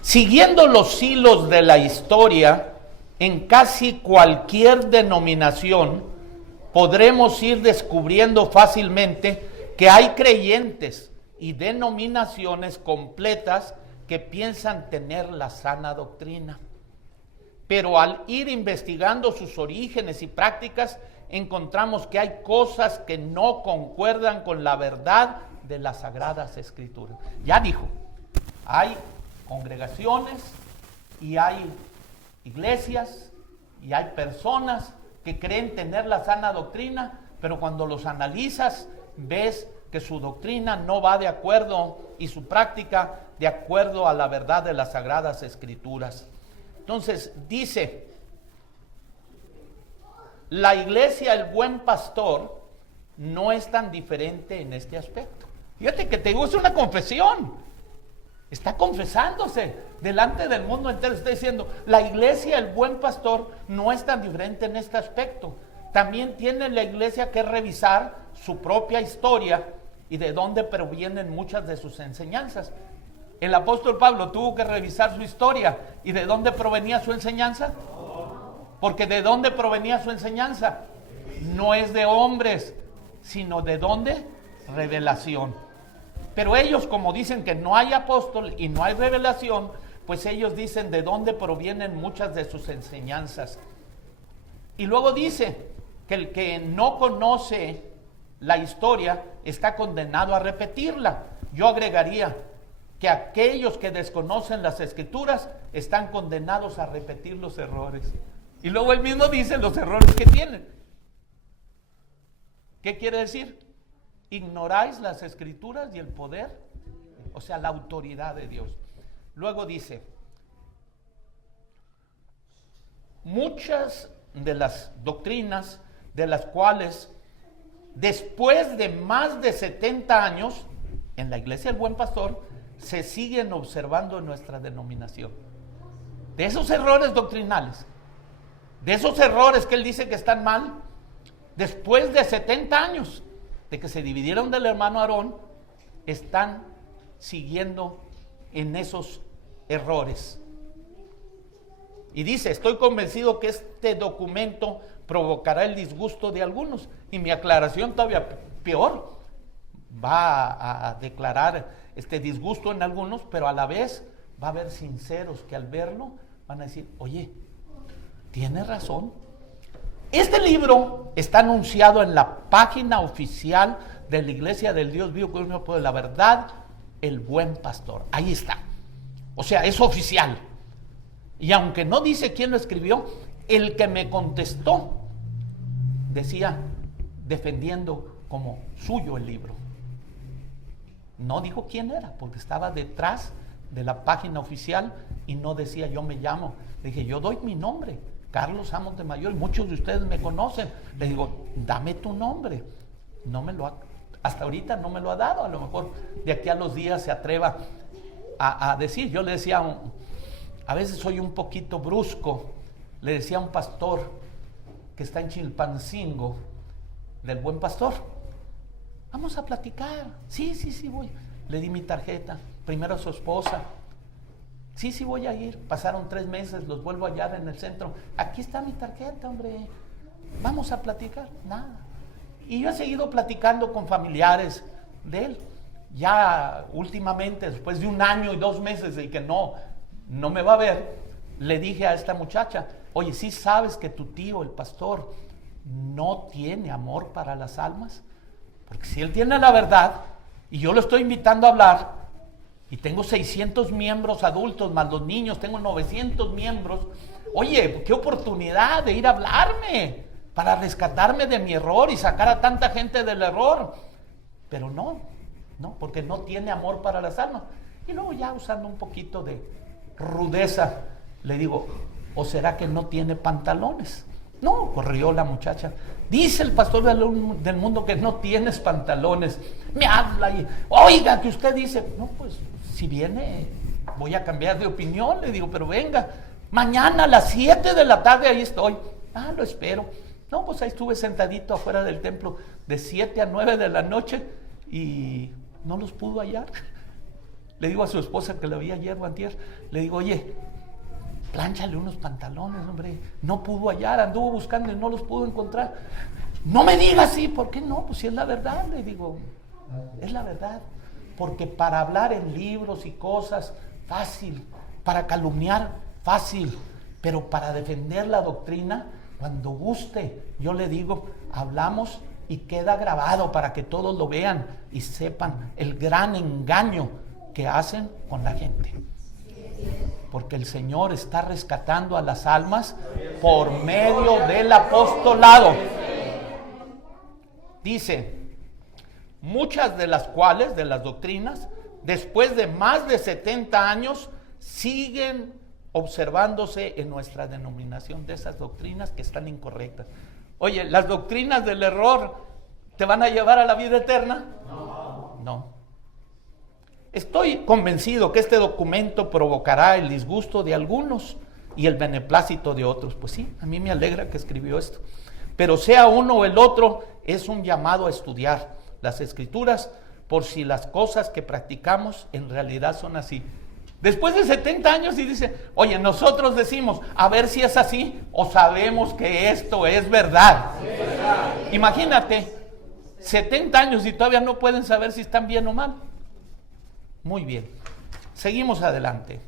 Siguiendo los hilos de la historia, en casi cualquier denominación podremos ir descubriendo fácilmente que hay creyentes y denominaciones completas que piensan tener la sana doctrina. Pero al ir investigando sus orígenes y prácticas, encontramos que hay cosas que no concuerdan con la verdad de las Sagradas Escrituras. Ya dijo, hay congregaciones y hay iglesias y hay personas que creen tener la sana doctrina, pero cuando los analizas ves que su doctrina no va de acuerdo y su práctica de acuerdo a la verdad de las Sagradas Escrituras. Entonces dice, la iglesia, el buen pastor, no es tan diferente en este aspecto. Fíjate que te digo, es una confesión. Está confesándose delante del mundo entero. Está diciendo, la iglesia, el buen pastor, no es tan diferente en este aspecto. También tiene la iglesia que revisar su propia historia y de dónde provienen muchas de sus enseñanzas. El apóstol Pablo tuvo que revisar su historia. ¿Y de dónde provenía su enseñanza? Porque ¿de dónde provenía su enseñanza? No es de hombres, sino ¿de dónde? Revelación. Pero ellos, como dicen que no hay apóstol y no hay revelación, pues ellos dicen de dónde provienen muchas de sus enseñanzas. Y luego dice que el que no conoce la historia está condenado a repetirla. Yo agregaría que aquellos que desconocen las Escrituras están condenados a repetir los errores. Y luego él mismo dice los errores que tienen. ¿Qué quiere decir? Ignoráis las Escrituras y el poder, o sea, la autoridad de Dios. Luego dice, muchas de las doctrinas de las cuales después de más de 70 años en la iglesia del Buen Pastor se siguen observando en nuestra denominación. De esos errores doctrinales, de esos errores que él dice que están mal, después de 70 años de que se dividieron del hermano Aarón, están siguiendo en esos errores. Y dice, estoy convencido que este documento provocará el disgusto de algunos. Y mi aclaración todavía peor, va a declarar este disgusto en algunos, pero a la vez va a haber sinceros que al verlo van a decir, oye, tienes razón. Este libro está anunciado en la página oficial de la Iglesia del Dios Vivo con el poder de la verdad, el Buen Pastor. Ahí está. O sea, es oficial. Y aunque no dice quién lo escribió, el que me contestó decía, defendiendo como suyo el libro. No dijo quién era, porque estaba detrás de la página oficial y no decía yo me llamo. Le dije, yo doy mi nombre, Carlos Amos de Mayor, y muchos de ustedes me conocen. Le digo, dame tu nombre. No me lo ha, hasta ahorita no me lo ha dado. A lo mejor de aquí a los días se atreva a decir. Yo le decía, a veces soy un poquito brusco. Le decía a un pastor que está en Chilpancingo, del Buen Pastor, vamos a platicar. Sí, voy. Le di mi tarjeta, primero a su esposa. Sí, voy a ir. Pasaron 3 meses, los vuelvo a hallar en el centro. Aquí está mi tarjeta, hombre. Vamos a platicar. Nada. Y yo he seguido platicando con familiares de él. Ya últimamente, después de 1 año y 2 meses de que no me va a ver, le dije a esta muchacha, oye, ¿sí sabes que tu tío, el pastor, no tiene amor para las almas? Porque si él tiene la verdad, y yo lo estoy invitando a hablar, y tengo 600 miembros adultos, más los niños, tengo 900 miembros, oye, qué oportunidad de ir a hablarme, para rescatarme de mi error y sacar a tanta gente del error. Pero no, porque no tiene amor para las almas. Y luego ya usando un poquito de rudeza, le digo, ¿o será que no tiene pantalones? No, corrió la muchacha. Dice el pastor del mundo que no tienes pantalones. Me habla y, oiga, que usted dice, no, pues si viene, voy a cambiar de opinión. Le digo, pero venga, mañana a las 7 de la tarde ahí estoy. Lo espero. No, pues ahí estuve sentadito afuera del templo de 7 a 9 de la noche y no los pudo hallar. Le digo a su esposa que la vi ayer o antier, le digo, oye, plánchale unos pantalones, hombre. No pudo hallar, anduvo buscando y no los pudo encontrar. No me digas así, ¿por qué no? Pues si es la verdad, le digo, es la verdad. Porque para hablar en libros y cosas, fácil. Para calumniar, fácil. Pero para defender la doctrina, cuando guste, yo le digo, hablamos y queda grabado para que todos lo vean y sepan el gran engaño que hacen con la gente. Porque el Señor está rescatando a las almas por medio del apostolado. Dice, muchas de las cuales, de las doctrinas, después de más de 70 años, siguen observándose en nuestra denominación, de esas doctrinas que están incorrectas. Oye, ¿las doctrinas del error te van a llevar a la vida eterna? No. Estoy convencido que este documento provocará el disgusto de algunos y el beneplácito de otros. Pues sí, a mí me alegra que escribió esto. Pero sea uno o el otro, es un llamado a estudiar las Escrituras por si las cosas que practicamos en realidad son así. Después de 70 años y dice, oye, nosotros decimos, a ver si es así o sabemos que esto es verdad. Sí. Imagínate, 70 años y todavía no pueden saber si están bien o mal. Muy bien, seguimos adelante.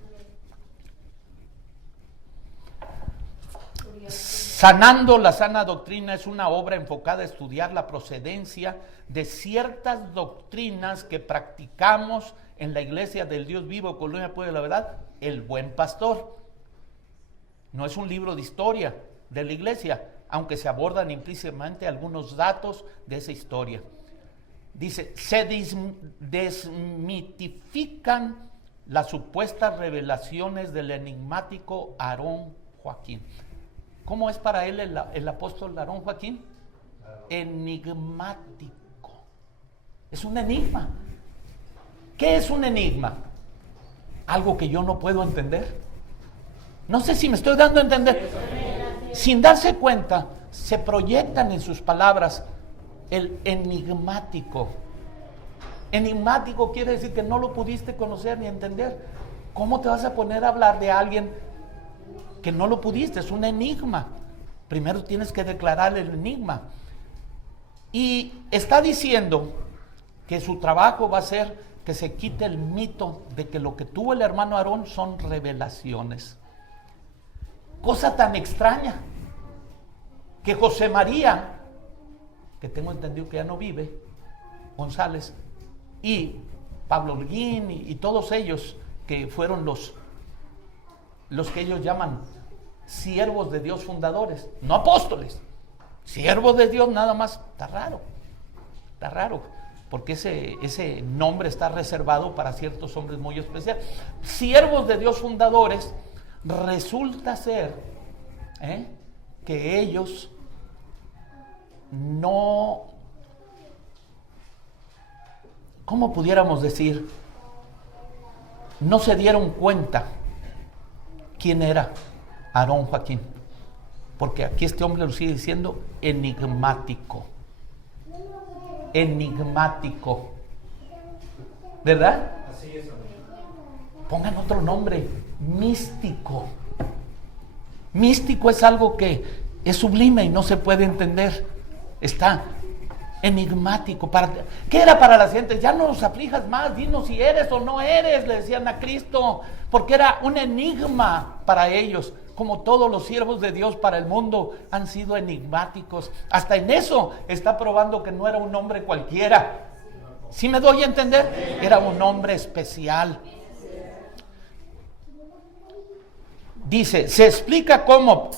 Sanando la sana doctrina es una obra enfocada a estudiar la procedencia de ciertas doctrinas que practicamos en la iglesia del Dios vivo, Colonia Pueblo de la Verdad, el Buen Pastor. No es un libro de historia de la iglesia, aunque se abordan implícitamente algunos datos de esa historia. Dice, se desmitifican las supuestas revelaciones del enigmático Aarón Joaquín. ¿Cómo es para él el apóstol Aarón Joaquín? Enigmático. Es un enigma. ¿Qué es un enigma? Algo que yo no puedo entender. No sé si me estoy dando a entender. Sin darse cuenta, se proyectan en sus palabras el enigmático. Enigmático quiere decir que no lo pudiste conocer ni entender. ¿Cómo te vas a poner a hablar de alguien que no lo pudiste? Es un enigma. Primero tienes que declarar el enigma. Y está diciendo que su trabajo va a ser que se quite el mito de que lo que tuvo el hermano Aarón son revelaciones. Cosa tan extraña que José María, que tengo entendido que ya no vive, González, y Pablo Holguín y todos ellos que fueron los que ellos llaman siervos de Dios fundadores, no apóstoles, siervos de Dios nada más. Está está raro, porque ese nombre está reservado para ciertos hombres muy especiales. Siervos de Dios fundadores, resulta ser que ellos no, ¿cómo pudiéramos decir? No se dieron cuenta quién era Aarón Joaquín, porque aquí este hombre lo sigue diciendo enigmático, ¿verdad? Así es. Pongan otro nombre, místico. Místico es algo que es sublime y no se puede entender. Está enigmático. ¿Qué era para las gentes? Ya no nos aflijas más, dinos si eres o no eres, le decían a Cristo, porque era un enigma para ellos, como todos los siervos de Dios para el mundo han sido enigmáticos. Hasta en eso está probando que no era un hombre cualquiera. ¿Sí me doy a entender? Era un hombre especial. Dice, se explica cómo,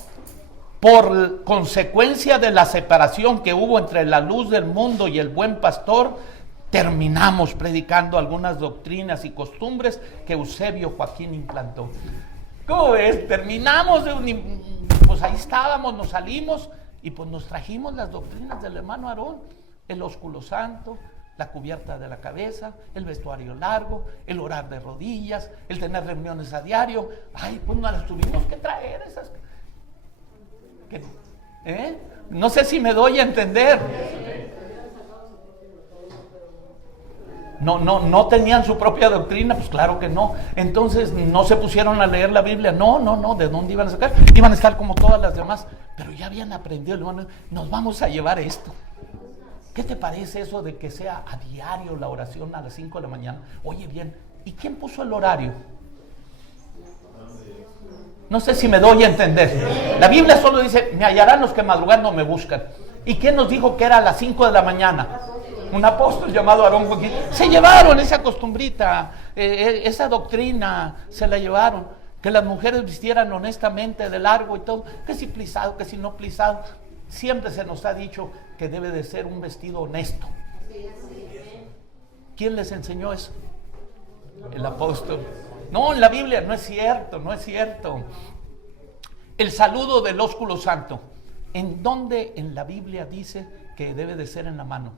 por consecuencia de la separación que hubo entre la luz del mundo y el buen pastor, terminamos predicando algunas doctrinas y costumbres que Eusebio Joaquín implantó. ¿Cómo ves? Terminamos, pues ahí estábamos, nos salimos y pues nos trajimos las doctrinas del hermano Aarón, el ósculo santo, la cubierta de la cabeza, el vestuario largo, el orar de rodillas, el tener reuniones a diario. Ay, pues no las tuvimos que traer esas. No sé si me doy a entender. No tenían su propia doctrina, pues claro que no. Entonces no se pusieron a leer la Biblia. No, ¿de dónde iban a sacar? Iban a estar como todas las demás, pero ya habían aprendido, hermano, nos vamos a llevar esto. ¿Qué te parece eso de que sea a diario la oración a las 5 de la mañana? Oye bien, ¿y quién puso el horario? No sé si me doy a entender. La Biblia solo dice, me hallarán los que madrugando me buscan. ¿Y quién nos dijo que era a las 5 de la mañana? Un apóstol llamado Aarón Joaquín. Se llevaron esa costumbrita, esa doctrina, se la llevaron. Que las mujeres vistieran honestamente de largo y todo, que si plisado, que si no plisado. Siempre se nos ha dicho que debe de ser un vestido honesto. ¿Quién les enseñó eso? El apóstol. No, en la Biblia no es cierto. El saludo del ósculo santo. ¿En dónde en la Biblia dice que debe de ser en la mano?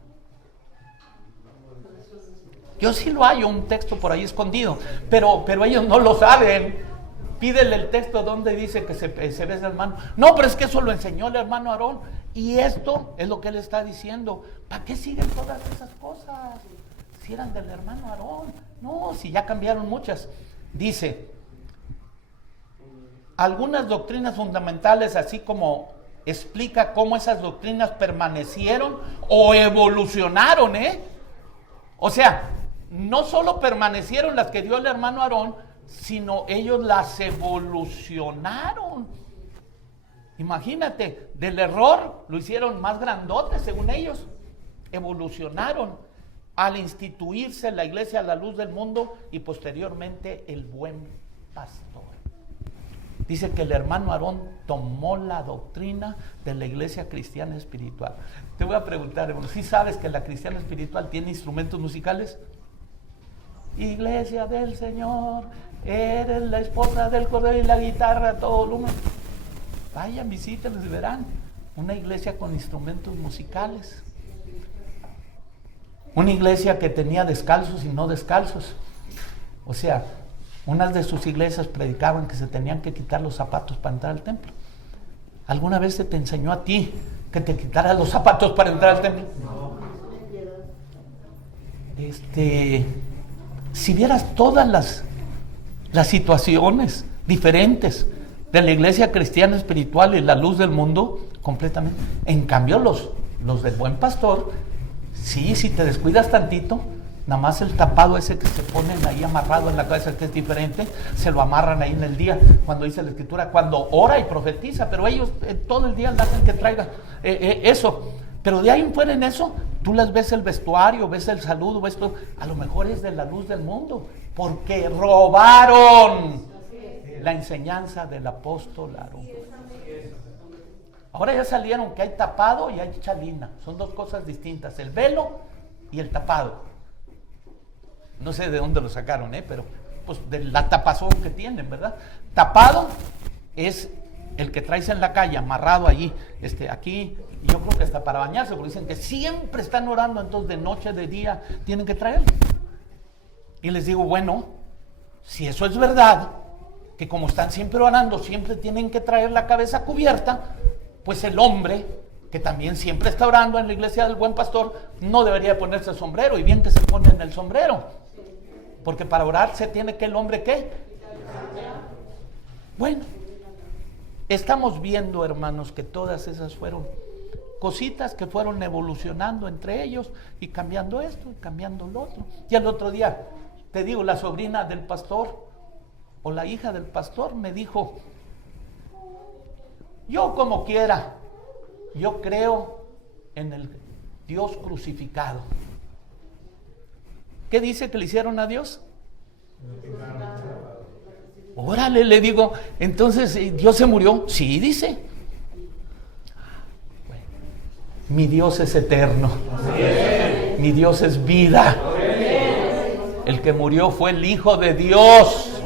Yo sí lo hallo, un texto por ahí escondido, pero ellos no lo saben. Pídele el texto donde dice que se besa el hermano. No, pero es que eso lo enseñó el hermano Aarón. Y esto es lo que él está diciendo. ¿Para qué siguen todas esas cosas? Si eran del hermano Aarón. No, si ya cambiaron muchas. Dice, algunas doctrinas fundamentales, así como explica cómo esas doctrinas permanecieron o evolucionaron, O sea, no solo permanecieron las que dio el hermano Aarón, sino ellos las evolucionaron. Imagínate, del error lo hicieron más grandote según ellos. Evolucionaron al instituirse la iglesia a la luz del mundo y posteriormente el buen pastor. Dice que el hermano Aarón tomó la doctrina de la iglesia cristiana espiritual. Te voy a preguntar, hermano, ¿sí sabes que la cristiana espiritual tiene instrumentos musicales? Iglesia del Señor, eres la esposa del Cordero y la guitarra a todo volumen. Vayan, visítenlos y verán una iglesia con instrumentos musicales. Una iglesia que tenía descalzos y no descalzos. O sea, unas de sus iglesias predicaban que se tenían que quitar los zapatos para entrar al templo. ¿Alguna vez se te enseñó a ti que te quitaras los zapatos para entrar al templo? Si vieras todas las situaciones diferentes de la iglesia cristiana espiritual y la luz del mundo, completamente. En cambio, los del buen pastor, sí, si te descuidas tantito, nada más el tapado ese que se ponen ahí amarrado en la cabeza, que es diferente, se lo amarran ahí en el día, cuando dice la escritura, cuando ora y profetiza, pero ellos todo el día le hacen que traiga eso. Pero de ahí en fuera en eso, tú las ves el vestuario, ves el saludo, ves todo. A lo mejor es de la luz del mundo, porque robaron la enseñanza del apóstol Aarón. Ahora ya salieron que hay tapado y hay chalina, son dos cosas distintas. El velo y el tapado. No sé de dónde lo sacaron, pero pues de la tapazón que tienen, ¿verdad? Tapado es el que traes en la calle, amarrado allí, aquí, y yo creo que hasta para bañarse, porque dicen que siempre están orando, entonces de noche, de día, tienen que traerlo. Y les digo, bueno, si eso es verdad, que como están siempre orando, siempre tienen que traer la cabeza cubierta, pues el hombre, que también siempre está orando en la iglesia del Buen Pastor, no debería ponerse el sombrero, y bien que se pone en el sombrero, porque para orar se tiene que el hombre, ¿qué? Bueno, estamos viendo, hermanos, que todas esas fueron cositas que fueron evolucionando entre ellos y cambiando esto y cambiando lo otro. Y al otro día, te digo, la sobrina del pastor o la hija del pastor me dijo, yo como quiera, yo creo en el Dios crucificado. ¿Qué dice que le hicieron a Dios? Órale, le digo, entonces, ¿Dios se murió? Sí, dice. Bueno, mi Dios es eterno. Mi Dios es vida. El que murió fue el Hijo de Dios.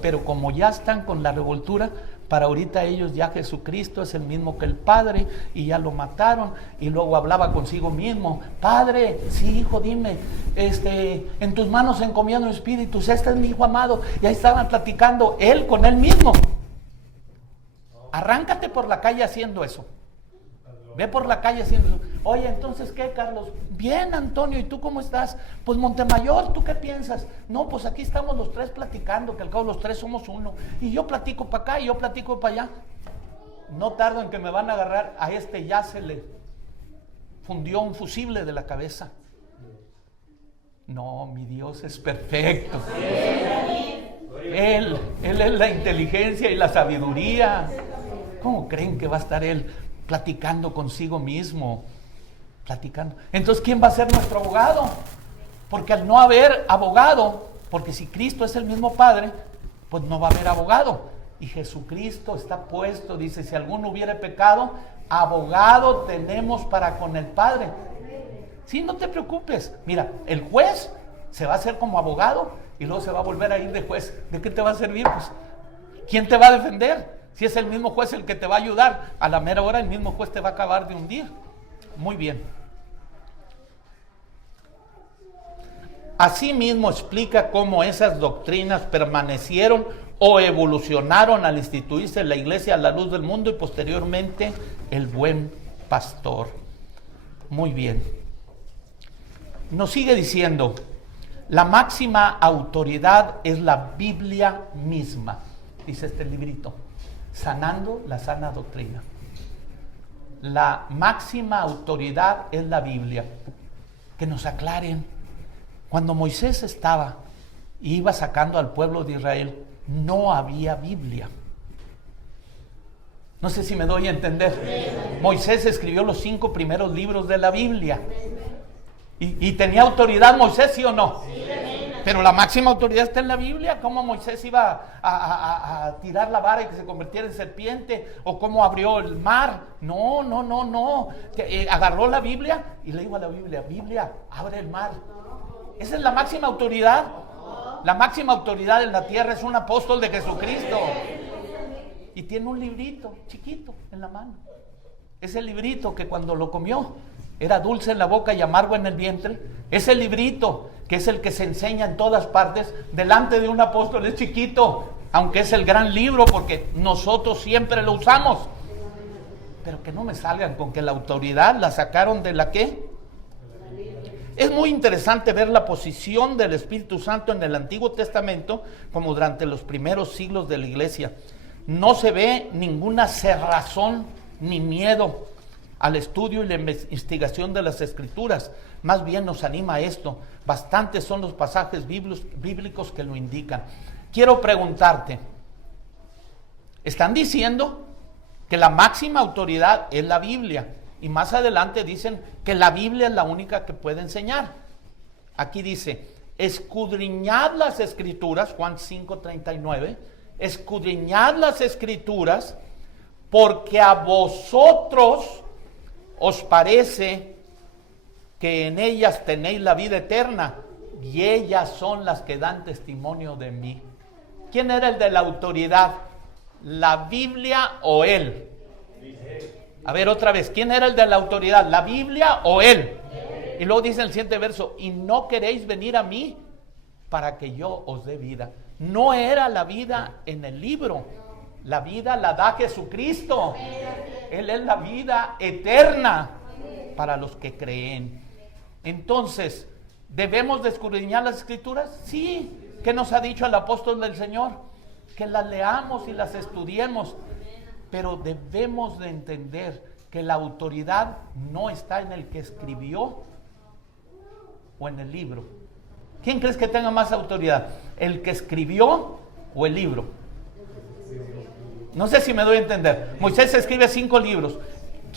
Pero como ya están con la revoltura, para ahorita ellos ya Jesucristo es el mismo que el Padre y ya lo mataron. Y luego hablaba consigo mismo, Padre, sí, hijo, dime, en tus manos encomiendo mi espíritu, este es mi hijo amado. Y ahí estaban platicando él con él mismo. Arráncate por la calle haciendo eso. Ve por la calle haciendo eso. Oye, entonces, ¿qué, Carlos? Bien, Antonio, ¿y tú cómo estás? Pues Montemayor, ¿tú qué piensas? No, pues aquí estamos los tres platicando, que al cabo los tres somos uno. Y yo platico para acá y yo platico para allá. No tardo en que me van a agarrar, a ya se le fundió un fusible de la cabeza. No, mi Dios es perfecto. Él es la inteligencia y la sabiduría. ¿Cómo creen que va a estar él platicando consigo mismo? Platicando. Entonces, ¿quién va a ser nuestro abogado? Porque al no haber abogado, porque si Cristo es el mismo Padre, pues no va a haber abogado. Y Jesucristo está puesto, dice, si alguno hubiere pecado, abogado tenemos para con el Padre. Sí, no te preocupes. Mira, el juez se va a hacer como abogado y luego se va a volver a ir de juez. ¿De qué te va a servir? Pues, ¿quién te va a defender? Si es el mismo juez el que te va a ayudar, a la mera hora el mismo juez te va a acabar de hundir. Muy bien. Asimismo explica cómo esas doctrinas permanecieron o evolucionaron al instituirse la iglesia a la luz del mundo y posteriormente el Buen Pastor. Muy bien. Nos sigue diciendo, la máxima autoridad es la Biblia misma, dice este librito, Sanando la Sana Doctrina. La máxima autoridad es la Biblia. Que nos aclaren. Cuando Moisés estaba y iba sacando al pueblo de Israel, no había Biblia. No sé si me doy a entender. Moisés escribió los 5 primeros libros de la Biblia. ¿Y tenía autoridad Moisés, sí o no? Pero la máxima autoridad está en la Biblia. ¿Cómo Moisés iba a tirar la vara y que se convirtiera en serpiente? ¿O cómo abrió el mar? No. Agarró la Biblia y le dijo a la Biblia, Biblia, abre el mar. Esa es la máxima autoridad. La máxima autoridad en la tierra es un apóstol de Jesucristo. Y tiene un librito chiquito en la mano. Ese librito que cuando lo comió era dulce en la boca y amargo en el vientre. Ese librito que es el que se enseña en todas partes, delante de un apóstol es chiquito, aunque es el gran libro porque nosotros siempre lo usamos. Pero que no me salgan con que la autoridad la sacaron de la ¿qué? Es muy interesante ver la posición del Espíritu Santo en el Antiguo Testamento como durante los primeros siglos de la iglesia. No se ve ninguna cerrazón ni miedo al estudio y la investigación de las Escrituras. Más bien nos anima a esto. Bastantes son los pasajes bíblicos que lo indican. Quiero preguntarte, ¿están diciendo que la máxima autoridad es la Biblia? Y más adelante dicen que la Biblia es la única que puede enseñar. Aquí dice, escudriñad las Escrituras, Juan 5:39, escudriñad las Escrituras, porque a vosotros os parece que en ellas tenéis la vida eterna, y ellas son las que dan testimonio de mí. ¿Quién era el de la autoridad? ¿La Biblia o él? A ver otra vez, ¿quién era el de la autoridad? ¿La Biblia o él? Y luego dice el siguiente verso, y no queréis venir a mí para que yo os dé vida. No era la vida en el libro, la vida la da Jesucristo. Él es la vida eterna para los que creen. Entonces, ¿debemos de escudriñar las Escrituras? Sí. ¿Qué nos ha dicho el apóstol del Señor? Que las leamos y las estudiemos. Pero debemos de entender que la autoridad no está en el que escribió o en el libro. ¿Quién crees que tenga más autoridad? ¿El que escribió o el libro? No sé si me doy a entender. Moisés escribe 5 libros.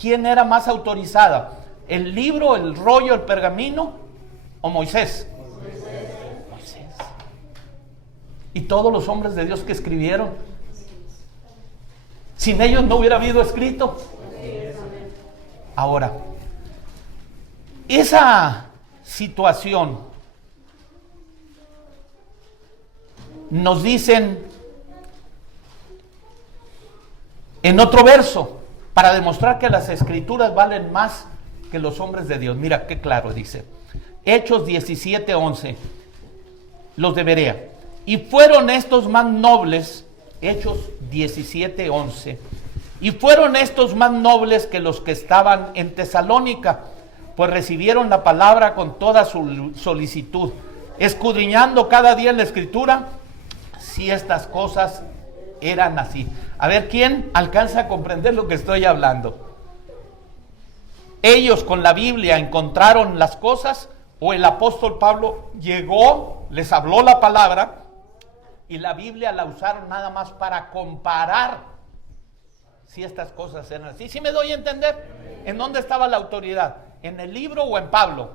¿Quién era más autorizada? ¿El libro, el rollo, el pergamino o Moisés? Moisés. Y todos los hombres de Dios que escribieron, sin ellos no hubiera habido escrito. Ahora, esa situación nos dicen en otro verso, para demostrar que las Escrituras valen más que los hombres de Dios. Mira qué claro dice, Hechos 17:11, los de Berea, y fueron estos más nobles, Hechos 17:11, y fueron estos más nobles que los que estaban en Tesalónica, pues recibieron la palabra con toda su solicitud, escudriñando cada día en la Escritura si estas cosas eran así. A ver, ¿quién alcanza a comprender lo que estoy hablando? ¿Ellos con la Biblia encontraron las cosas o el apóstol Pablo llegó, les habló la palabra y la Biblia la usaron nada más para comparar si estas cosas eran así? ¿Sí me doy a entender? ¿En dónde estaba la autoridad? ¿En el libro o en Pablo?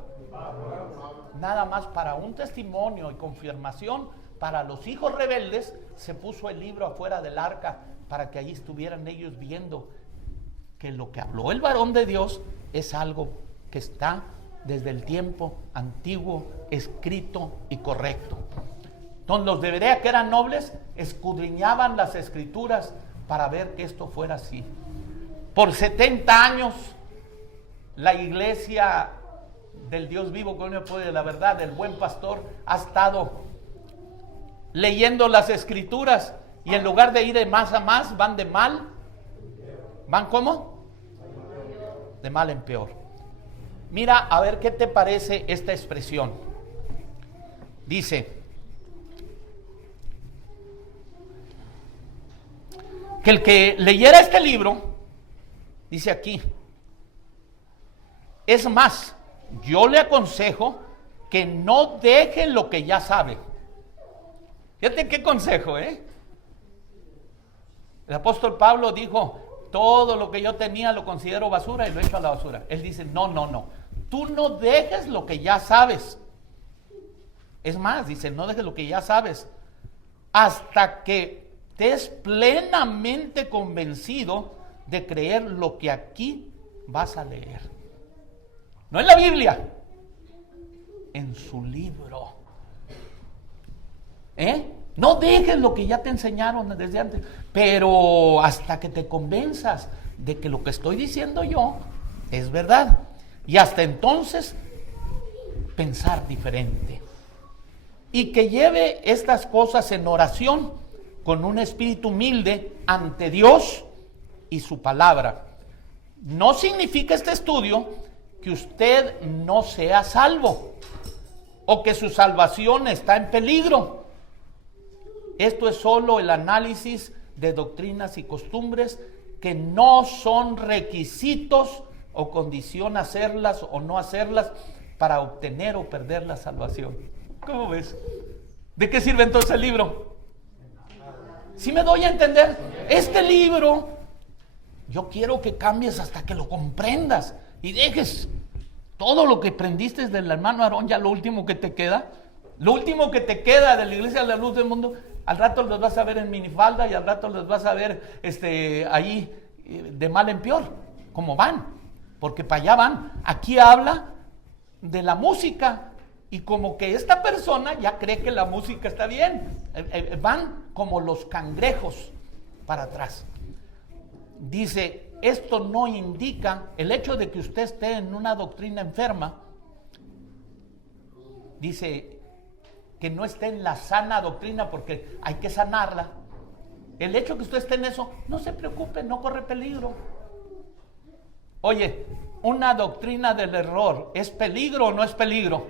Nada más para un testimonio y confirmación. Para los hijos rebeldes se puso el libro afuera del arca para que allí estuvieran ellos viendo que lo que habló el varón de Dios es algo que está desde el tiempo antiguo, escrito y correcto. Entonces los de Berea, que eran nobles, escudriñaban las Escrituras para ver que esto fuera así. Por 70 años la iglesia del Dios vivo, con el poder de la verdad, del buen pastor, ha estado leyendo las Escrituras, y en lugar de ir de más a más, van de mal. ¿Van cómo? De mal en peor. Mira, a ver qué te parece esta expresión. Dice que el que leyera este libro, dice aquí, es más, yo le aconsejo que no deje lo que ya sabe. Fíjate qué consejo, ¿eh? El apóstol Pablo dijo, todo lo que yo tenía lo considero basura y lo echo a la basura. Él dice, no, tú no dejes lo que ya sabes. Es más, dice, no dejes lo que ya sabes hasta que estés plenamente convencido de creer lo que aquí vas a leer. No en la Biblia, en su libro. No dejes lo que ya te enseñaron desde antes, pero hasta que te convenzas de que lo que estoy diciendo yo es verdad, y hasta entonces pensar diferente, y que lleve estas cosas en oración con un espíritu humilde ante Dios y su palabra. No significa este estudio que usted no sea salvo o que su salvación está en peligro. Esto es solo el análisis de doctrinas y costumbres que no son requisitos o condición hacerlas o no hacerlas para obtener o perder la salvación. ¿Cómo ves? ¿De qué sirve entonces el libro? ¿Sí me doy a entender? Este libro, yo quiero que cambies hasta que lo comprendas y dejes todo lo que aprendiste del hermano Aarón, ya lo último que te queda. Lo último que te queda de la iglesia de la luz del mundo, al rato los vas a ver en minifalda y al rato los vas a ver ahí de mal en peor, como van, porque para allá van. Aquí habla de la música y como que esta persona ya cree que la música está bien. Van como los cangrejos para atrás. Dice, esto no indica el hecho de que usted esté en una doctrina enferma. Dice que no esté en la sana doctrina porque hay que sanarla. El hecho que usted esté en eso, no se preocupe, no corre peligro. Oye, una doctrina del error, ¿es peligro o no es peligro?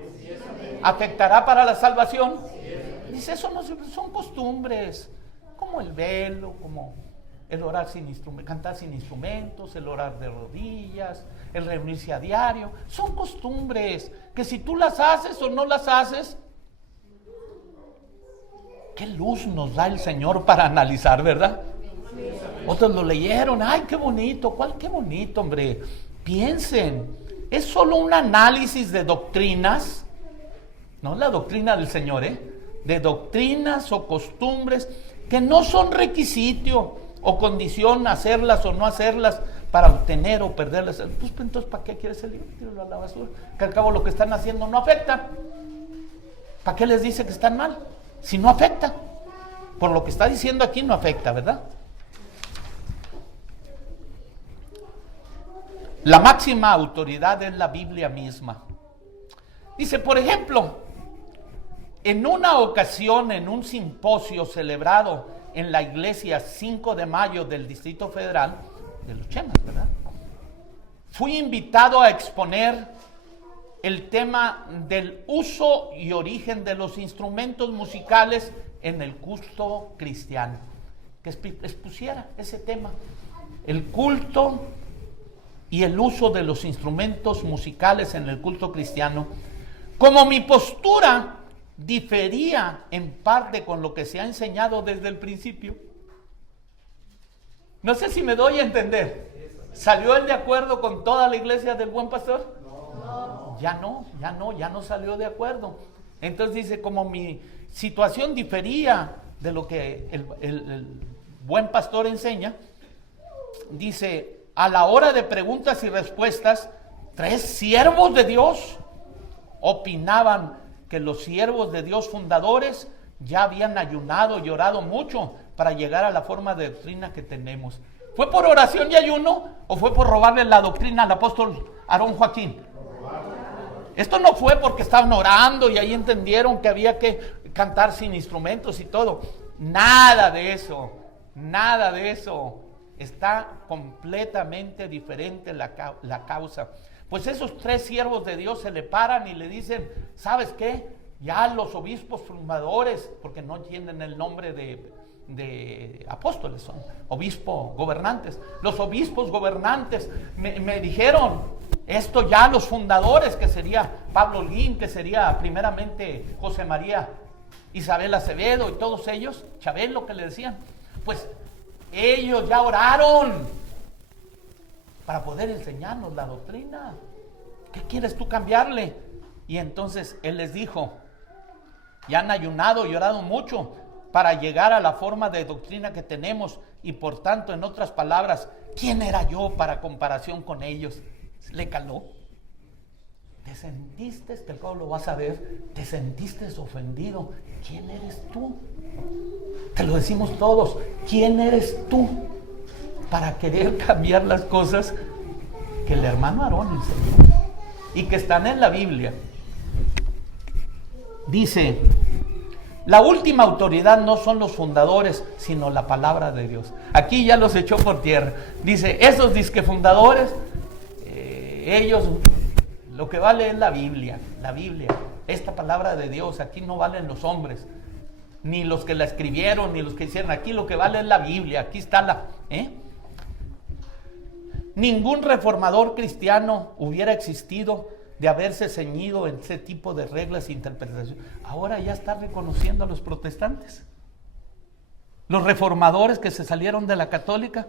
¿Afectará para la salvación? Dice, eso no son costumbres, como el velo, como el orar sin instrumentos, cantar sin instrumentos, el orar de rodillas, el reunirse a diario. Son costumbres que si tú las haces o no las haces, qué luz nos da el Señor para analizar, ¿verdad? Otros lo leyeron, ay, qué bonito. ¿Cuál qué bonito, hombre? Piensen, es solo un análisis de doctrinas, no la doctrina del Señor, de doctrinas o costumbres que no son requisito o condición hacerlas o no hacerlas para obtener o perderlas. Pues entonces, ¿para qué quieres el libro? Tíralo a la basura, que al cabo lo que están haciendo no afecta. ¿Para qué les dice que están mal? Si no afecta, por lo que está diciendo aquí no afecta, ¿verdad? La máxima autoridad es la Biblia misma. Dice, por ejemplo, en una ocasión, en un simposio celebrado en la iglesia 5 de mayo del Distrito Federal, de Los Chemas, ¿verdad? Fui invitado a exponer el tema del uso y origen de los instrumentos musicales en el culto cristiano. Que expusiera ese tema, el culto y el uso de los instrumentos musicales en el culto cristiano. Como mi postura difería en parte con lo que se ha enseñado desde el principio. No sé si me doy a entender. ¿Salió él de acuerdo con toda la iglesia del Buen Pastor? No. Ya no salió de acuerdo. Entonces dice, como mi situación difería de lo que el Buen Pastor enseña, dice, a la hora de preguntas y respuestas, 3 siervos de Dios opinaban que los siervos de Dios fundadores ya habían ayunado y orado mucho para llegar a la forma de doctrina que tenemos. ¿Fue por oración y ayuno o fue por robarle la doctrina al apóstol Aarón Joaquín? Esto no fue porque estaban orando y ahí entendieron que había que cantar sin instrumentos y todo. Nada de eso. Está completamente diferente la causa. Pues esos 3 siervos de Dios se le paran y le dicen, ¿sabes qué? Ya los obispos fundadores, porque no tienen el nombre de apóstoles, son obispos gobernantes. Los obispos gobernantes me dijeron, esto ya los fundadores, que sería Pablo Lin, que sería primeramente José María Isabel Acevedo y todos ellos, Chabelo que le decían, pues ellos ya oraron para poder enseñarnos la doctrina. ¿Qué quieres tú cambiarle? Y entonces él les dijo, ya han ayunado y orado mucho para llegar a la forma de doctrina que tenemos, y por tanto, en otras palabras, ¿quién era yo para comparación con ellos? Le caló. ¿Te sentiste, que cabo lo vas a ver, te sentiste ofendido? ¿Quién eres tú? Te lo decimos todos, ¿quién eres tú para querer cambiar las cosas que el hermano Aarón enseñó y que están en la Biblia? Dice, la última autoridad no son los fundadores, sino la palabra de Dios. Aquí ya los echó por tierra. Dice, esos disque fundadores, ellos, lo que vale es la Biblia, esta palabra de Dios. Aquí no valen los hombres, ni los que la escribieron, ni los que hicieron. Aquí lo que vale es la Biblia, aquí está Ningún reformador cristiano hubiera existido de haberse ceñido en ese tipo de reglas e interpretación. Ahora ya está reconociendo a los protestantes. Los reformadores que se salieron de la católica,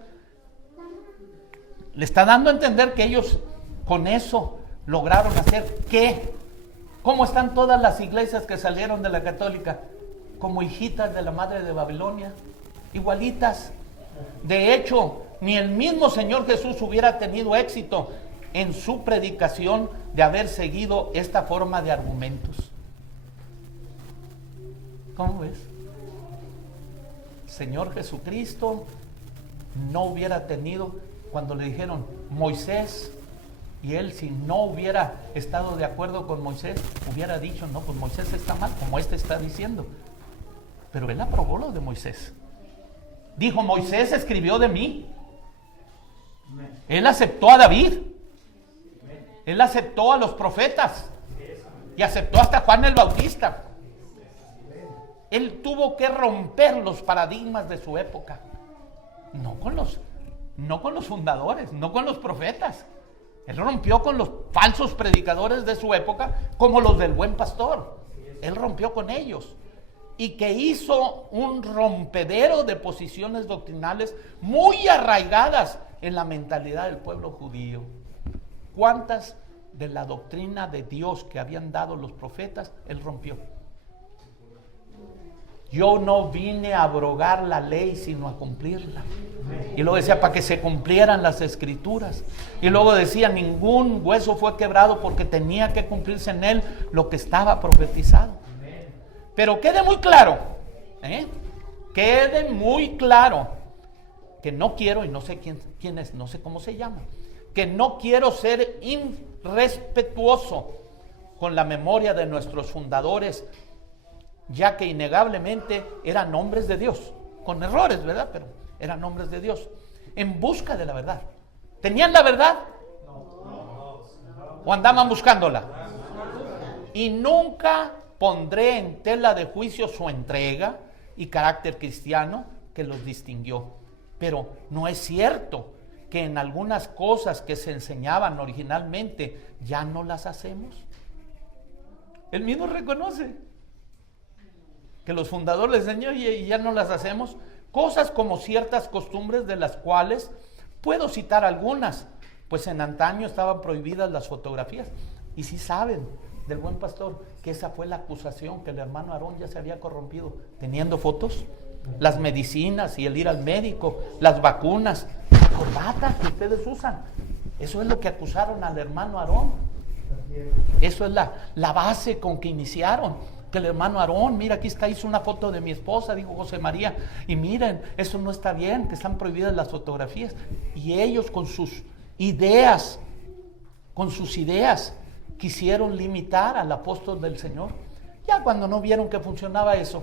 le está dando a entender que ellos con eso lograron hacer ¿qué? ¿Cómo están todas las iglesias que salieron de la católica? Como hijitas de la madre de Babilonia, igualitas. De hecho, ni el mismo Señor Jesús hubiera tenido éxito en su predicación de haber seguido esta forma de argumentos. ¿Cómo ves? Señor Jesucristo no hubiera tenido, cuando le dijeron Moisés, y él, si no hubiera estado de acuerdo con Moisés, hubiera dicho, no, pues Moisés está mal, como este está diciendo. Pero él aprobó lo de Moisés. Dijo, Moisés escribió de mí. Él aceptó a David. Él aceptó a los profetas. Y aceptó hasta Juan el Bautista. Él tuvo que romper los paradigmas de su época. No con los fundadores, no con los profetas. Él rompió con los falsos predicadores de su época, como los del Buen Pastor. Él rompió con ellos. Y que hizo un rompedero de posiciones doctrinales muy arraigadas en la mentalidad del pueblo judío. ¿Cuántas de la doctrina de Dios que habían dado los profetas, él rompió? Yo no vine a abrogar la ley, sino a cumplirla. Y luego decía, para que se cumplieran las escrituras. Y luego decía, ningún hueso fue quebrado, porque tenía que cumplirse en él lo que estaba profetizado. Pero quede muy claro, quede muy claro, que no quiero, y no sé quién es, no sé cómo se llama, que no quiero ser irrespetuoso con la memoria de nuestros fundadores, ya que innegablemente eran hombres de Dios, con errores, ¿verdad? Pero eran hombres de Dios, en busca de la verdad. ¿Tenían la verdad? ¿O andaban buscándola? Y nunca pondré en tela de juicio su entrega y carácter cristiano que los distinguió. Pero no es cierto que en algunas cosas que se enseñaban originalmente ya no las hacemos. Él mismo reconoce que los fundadores les enseñaron y ya no las hacemos. Cosas como ciertas costumbres, de las cuales puedo citar algunas, pues en antaño estaban prohibidas las fotografías. Y si saben del Buen Pastor que esa fue la acusación, que el hermano Aarón ya se había corrompido teniendo fotos, las medicinas y el ir al médico, las vacunas, la corbata que ustedes usan, eso es lo que acusaron al hermano Aarón. Eso es la base con que iniciaron, que el hermano Aarón, mira, aquí está, hizo una foto de mi esposa, dijo José María, y miren, eso no está bien, que están prohibidas las fotografías. Y ellos con sus ideas quisieron limitar al apóstol del Señor. Ya cuando no vieron que funcionaba eso,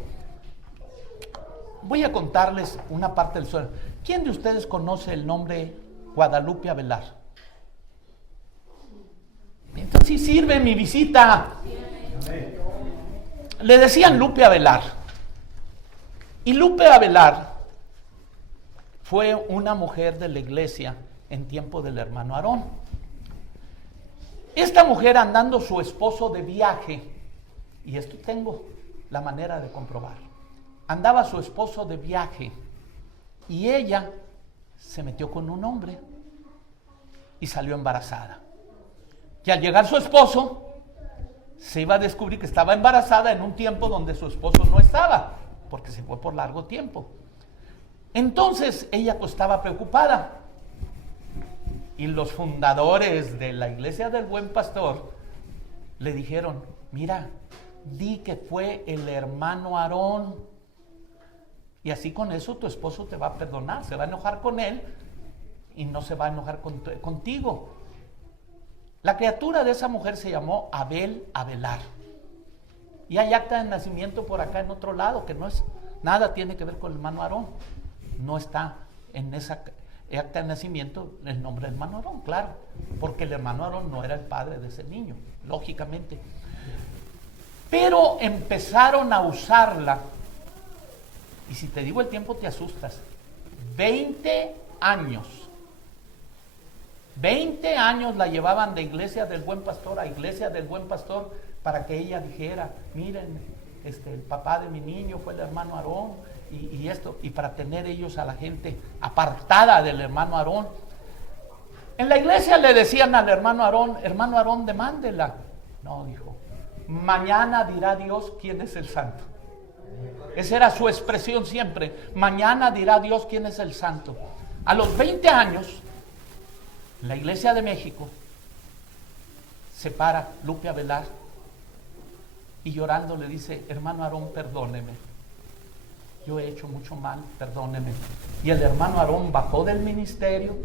voy a contarles una parte del sueño. ¿Quién de ustedes conoce el nombre Guadalupe Avelar? Entonces sí sirve mi visita. Le decían Lupe Avelar. Y Lupe Avelar fue una mujer de la iglesia en tiempo del hermano Aarón. Esta mujer, andando su esposo de viaje, y esto tengo la manera de comprobar, andaba su esposo de viaje y ella se metió con un hombre y salió embarazada. Y al llegar su esposo, se iba a descubrir que estaba embarazada en un tiempo donde su esposo no estaba, porque se fue por largo tiempo. Entonces ella pues estaba preocupada. Y los fundadores de la iglesia del Buen Pastor le dijeron, mira, di que fue el hermano Aarón, y así con eso tu esposo te va a perdonar, se va a enojar con él y no se va a enojar contigo. La criatura de esa mujer se llamó Abel Avelar, y hay acta de nacimiento por acá en otro lado, que no es nada, tiene que ver con el hermano Aarón. No está en esa acta de nacimiento el nombre del hermano Aarón, claro, porque el hermano Aarón no era el padre de ese niño, lógicamente. Pero empezaron a usarla, y si te digo el tiempo te asustas. 20 años la llevaban de iglesia del Buen Pastor a iglesia del Buen Pastor, para que ella dijera, miren, el papá de mi niño fue el hermano Aarón, y esto, y para tener ellos a la gente apartada del hermano Aarón. En la iglesia le decían al hermano Aarón, demándela. No, dijo, mañana dirá Dios quién es el santo. Esa era su expresión siempre, mañana dirá Dios quién es el santo. A los 20 años, la iglesia de México se para Lupe Avelar y llorando le dice: hermano Aarón, perdóneme, yo he hecho mucho mal, perdóneme. Y el hermano Aarón bajó del ministerio,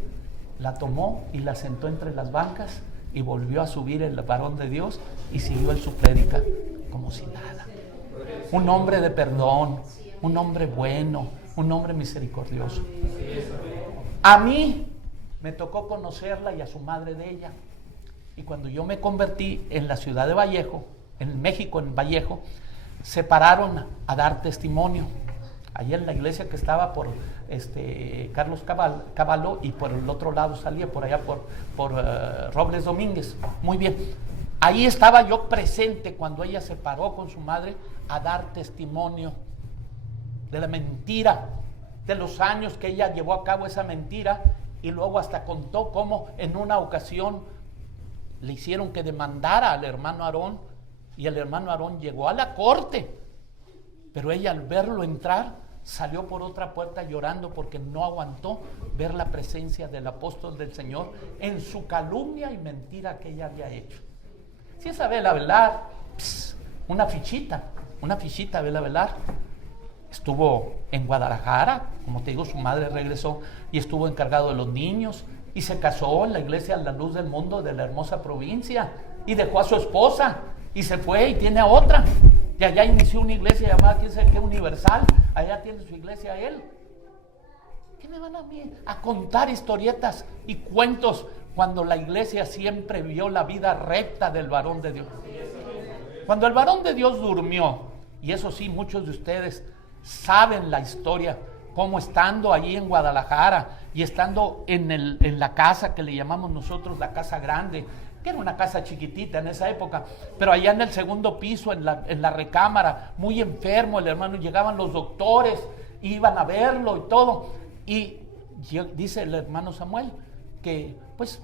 la tomó y la sentó entre las bancas y volvió a subir el varón de Dios y siguió en su prédica como si nada. Un hombre de perdón, un hombre bueno, un hombre misericordioso. A mí me tocó conocerla y a su madre de ella. Y cuando yo me convertí en la ciudad de Vallejo, en México, en Vallejo, se pararon a dar testimonio. Allá en la iglesia que estaba por Carlos Caballo, y por el otro lado salía por allá por Robles Domínguez. Muy bien. Ahí estaba yo presente cuando ella se paró con su madre a dar testimonio de la mentira, de los años que ella llevó a cabo esa mentira, y luego hasta contó cómo en una ocasión le hicieron que demandara al hermano Aarón, y el hermano Aarón llegó a la corte, pero ella al verlo entrar salió por otra puerta llorando porque no aguantó ver la presencia del apóstol del Señor en su calumnia y mentira que ella había hecho. Si esa Bela Velar, una fichita Bela Velar, estuvo en Guadalajara, como te digo, su madre regresó y estuvo encargado de los niños y se casó en la iglesia La Luz del Mundo de la hermosa provincia y dejó a su esposa y se fue y tiene a otra. Y allá inició una iglesia llamada, quién sabe qué, Universal. Allá tiene su iglesia él. ¿Qué me van a mí a contar historietas y cuentos cuando la iglesia siempre vio la vida recta del varón de Dios? Cuando el varón de Dios durmió, y eso sí, muchos de ustedes saben la historia, como estando allí en Guadalajara y estando en la casa que le llamamos nosotros la Casa Grande, que era una casa chiquitita en esa época, pero allá en el segundo piso, en la recámara, muy enfermo el hermano, llegaban los doctores, iban a verlo y todo, y dice el hermano Samuel que pues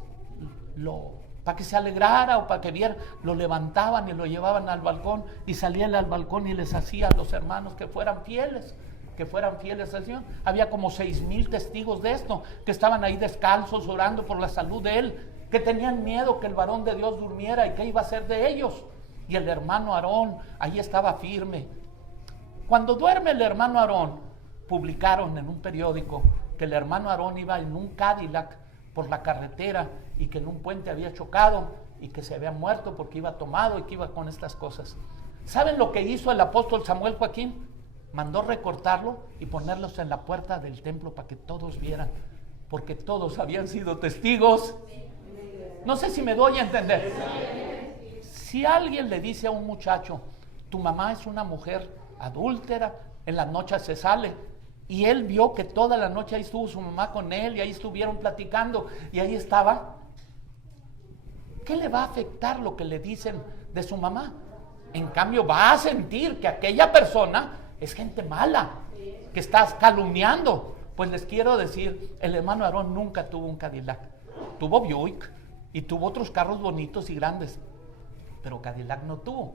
para que se alegrara o para que viera, lo levantaban y lo llevaban al balcón, y salía él al balcón y les hacía a los hermanos que fueran fieles al Señor. Había como 6,000 testigos de esto, que estaban ahí descalzos orando por la salud de él, que tenían miedo que el varón de Dios durmiera y qué iba a hacer de ellos. Y el hermano Aarón ahí estaba firme. Cuando duerme el hermano Aarón, publicaron en un periódico que el hermano Aarón iba en un Cadillac por la carretera y que en un puente había chocado y que se había muerto porque iba tomado y que iba con estas cosas. ¿Saben lo que hizo el apóstol Samuel Joaquín? Mandó recortarlo y ponerlos en la puerta del templo para que todos vieran, porque todos habían sido testigos. No sé si me doy a entender. Si alguien le dice a un muchacho: tu mamá es una mujer adúltera, en la noche se sale, y él vio que toda la noche ahí estuvo su mamá con él, y ahí estuvieron platicando, y ahí estaba, ¿qué le va a afectar lo que le dicen de su mamá? En cambio va a sentir que aquella persona es gente mala, que estás calumniando. Pues les quiero decir, el hermano Aarón nunca tuvo un Cadillac, tuvo Buick y tuvo otros carros bonitos y grandes, pero Cadillac no tuvo.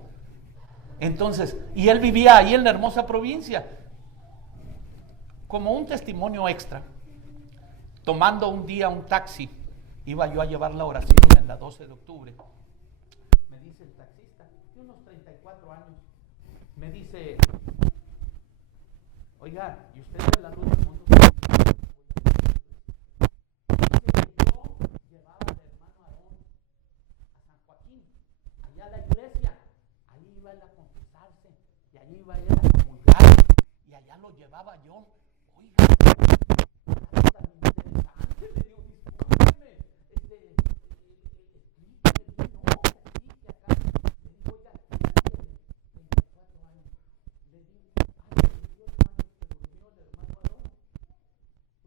Entonces, y él vivía ahí en la hermosa provincia. Como un testimonio extra, tomando un día un taxi, iba yo a llevar la oración en la 12 de octubre. Me dice el taxista, de unos 34 años, me dice: oiga, ¿y usted es de La Luz del Mundo? Dice que yo llevaba al hermano Aarón a San Joaquín, allá a la iglesia, ahí iba él a confesarse, y ahí iba él a comulgar, y allá lo llevaba yo. Oiga, es tan interesante, le digo, discúlpeme, explíqueme, no, explique acá. Le digo, oiga, tiene 24 años. Le digo, ay, 18 años que durmió el hermano Aarón.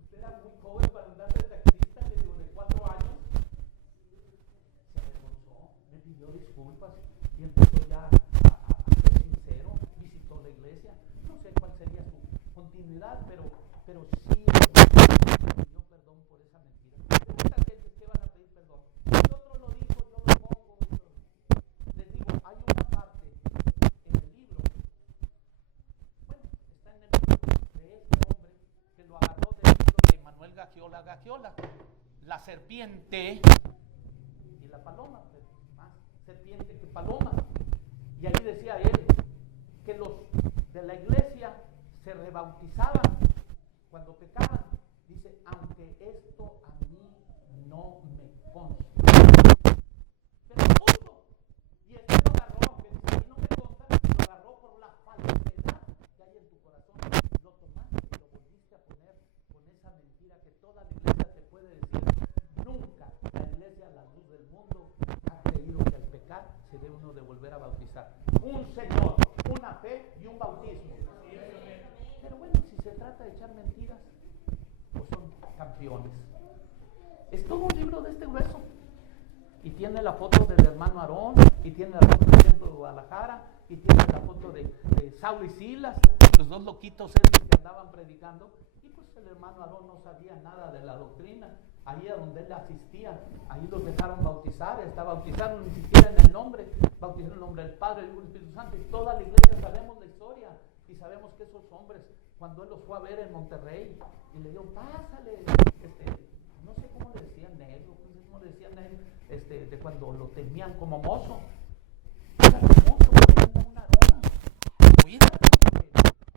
Usted era muy joven para andar de taxista, le digo, de 4 años. Se avergonzó, me pidió disculpas y empezó ya a ser sincero, visitó la iglesia. No sé cuál sería su continuidad, pero sí pidió perdón por esa mentira. Hay muchas gentes que van a pedir perdón. Si otro lo dijo, yo lo pongo. Les digo, hay una parte en el libro, bueno, está en el libro de este hombre que lo agarró del libro de Manuel Gagiola, la serpiente y la paloma, serpiente que paloma. Y ahí decía él que los de la iglesia se rebautizaban cuando pecaban. Dice, aunque esto a mí no me consta. Pero lo puso. Y este lo agarró, aunque dice, a mí no me consta, lo agarró por la falsedad que hay en tu corazón. Lo tomaste y lo volviste a poner con esa mentira que toda la iglesia te puede decir. Nunca la iglesia, a la luz del mundo, ha creído que al pecar se debe uno de volver a bautizar. Un Señor, una fe y un bautismo. Pero bueno, si se trata de echar mentiras, pues son campeones. Es todo un libro de este grueso. Y tiene la foto del hermano Aarón, y tiene la foto del templo de Guadalajara, y tiene la foto de Saulo y Silas, los dos loquitos estos que andaban predicando. Y pues el hermano Aarón no sabía nada de la doctrina. Ahí a donde él asistía, ahí los dejaron bautizar, bautizaron ni siquiera en el nombre, bautizaron en el nombre del Padre, del Hijo y del Espíritu Santo. Y toda la iglesia sabemos la historia, y sabemos que esos hombres, cuando él los fue a ver en Monterrey, y le dijo, pásale, no sé cómo le decían negro, cómo le decían de cuando lo tenían como mozo. Era mozo, porque anda una aroma. Cuídate, porque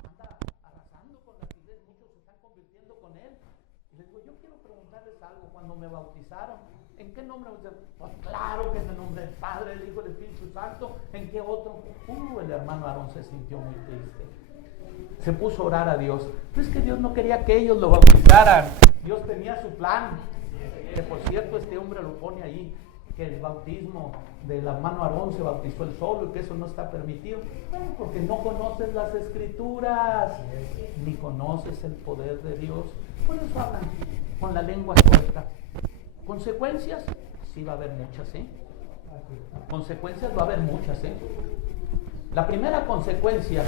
anda arrasando con las iglesias, muchos se están convirtiendo con él. Y les digo, yo quiero preguntarles algo, cuando me bautizaron, ¿en qué nombre? Pues claro que en el nombre del Padre, del Hijo y del Espíritu Santo. ¿En qué otro? El hermano Aarón se sintió muy triste. Se puso a orar a Dios. Pero es que Dios no quería que ellos lo bautizaran. Dios tenía su plan. Que por cierto, este hombre lo pone ahí, que el bautismo del hermano Aarón se bautizó él solo y que eso no está permitido. Bueno, porque no conoces las escrituras, ni conoces el poder de Dios. Por eso hablan con la lengua suelta. ¿Consecuencias? Sí va a haber muchas, Consecuencias va a haber muchas, La primera consecuencia,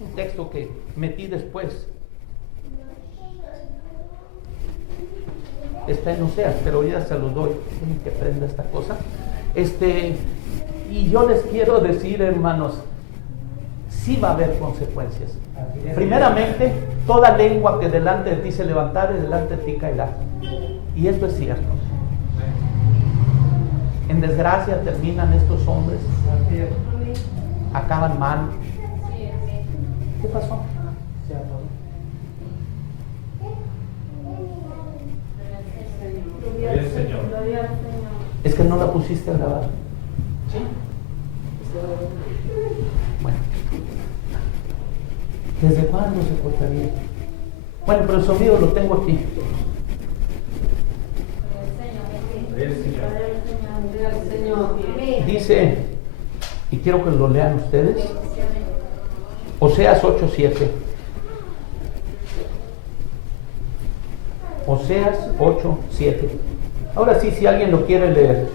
un texto que metí después, está en Oseas, pero ya se los doy, tienen que aprender esta cosa. Y yo les quiero decir, hermanos, sí va a haber consecuencias. Primeramente, toda lengua que delante de ti se levantare, delante de ti caerá. Y esto es cierto. En desgracia terminan estos hombres, acaban mal. ¿Qué pasó? Es que no la pusiste a grabar. ¿Sí? Bueno. ¿Desde cuándo se cortaría? Bueno, pero el sonido lo tengo aquí. Dice, y quiero que lo lean ustedes, Oseas 8:7. Oseas 8:7. Ahora sí, si alguien lo quiere leer.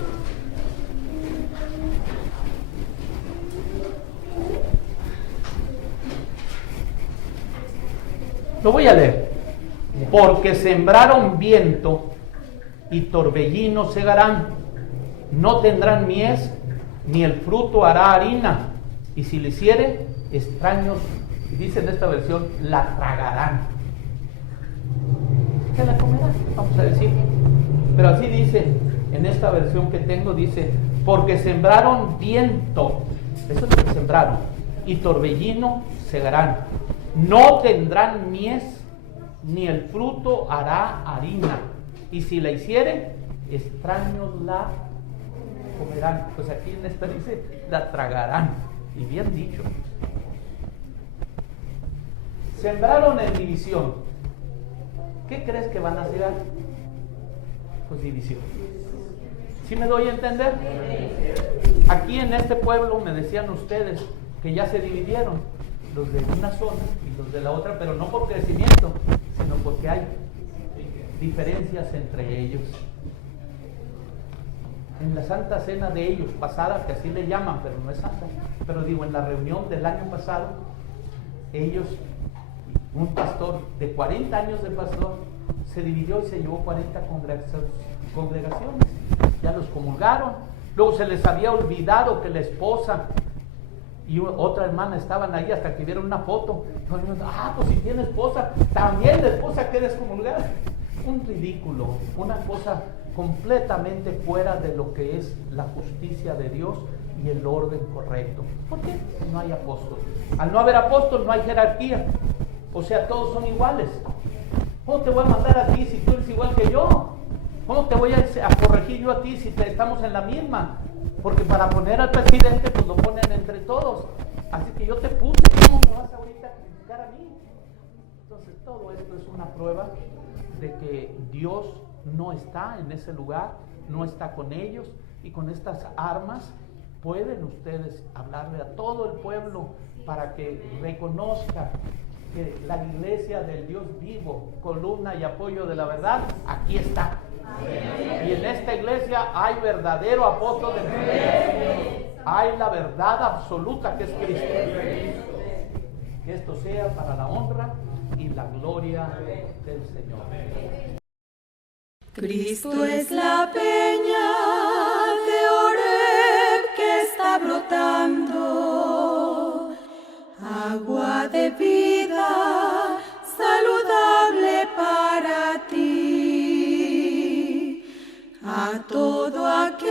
Lo voy a leer. Porque sembraron viento y torbellino segarán, no tendrán mies, ni el fruto hará harina, y si le hiciere, extraños, dice en esta versión, la tragarán. ¿Qué la comerán? Vamos a decir. Pero así dice, en esta versión que tengo, dice, porque sembraron viento, eso es lo que sembraron, y torbellino segarán, no tendrán mies, ni el fruto hará harina, y si la hiciere, extraños la comerán. Pues aquí en esta dice, la tragarán, y bien dicho. Sembraron en división. ¿Qué crees que van a cegar? Pues división. ¿Sí me doy a entender? Aquí en este pueblo me decían ustedes que ya se dividieron, los de una zona y los de la otra, pero no por crecimiento, sino porque hay diferencias entre ellos. En la Santa Cena de ellos, pasada, que así le llaman, pero no es santa, pero digo, en la reunión del año pasado, ellos, un pastor de 40 años de pastor, se dividió y se llevó 40 congregaciones. Ya los comulgaron. Luego se les había olvidado que la esposa y otra hermana estaban ahí hasta que vieron una foto. Pues si tiene esposa, también la esposa queda excomulgada. Un ridículo, una cosa completamente fuera de lo que es la justicia de Dios y el orden correcto. ¿Por qué? No hay apóstol. Al no haber apóstol no hay jerarquía. O sea, todos son iguales. ¿Cómo te voy a mandar a ti si tú eres igual que yo? ¿Cómo te voy a corregir yo a ti si estamos en la misma? Porque para poner al presidente, pues lo ponen entre todos. Así que yo te puse, ¿cómo me vas ahorita a criticar a mí? Entonces todo esto es una prueba de que Dios no está en ese lugar, no está con ellos, y con estas armas pueden ustedes hablarle a todo el pueblo para que reconozcan que la iglesia del Dios vivo, columna y apoyo de la verdad, aquí está. Amén. Y en esta iglesia hay verdadero apóstol de Dios. Hay la verdad absoluta que es Cristo. Que esto sea para la honra y la gloria del Señor. Cristo es la peña de Oreb que está brotando, agua de vida saludable para ti. A todo aquel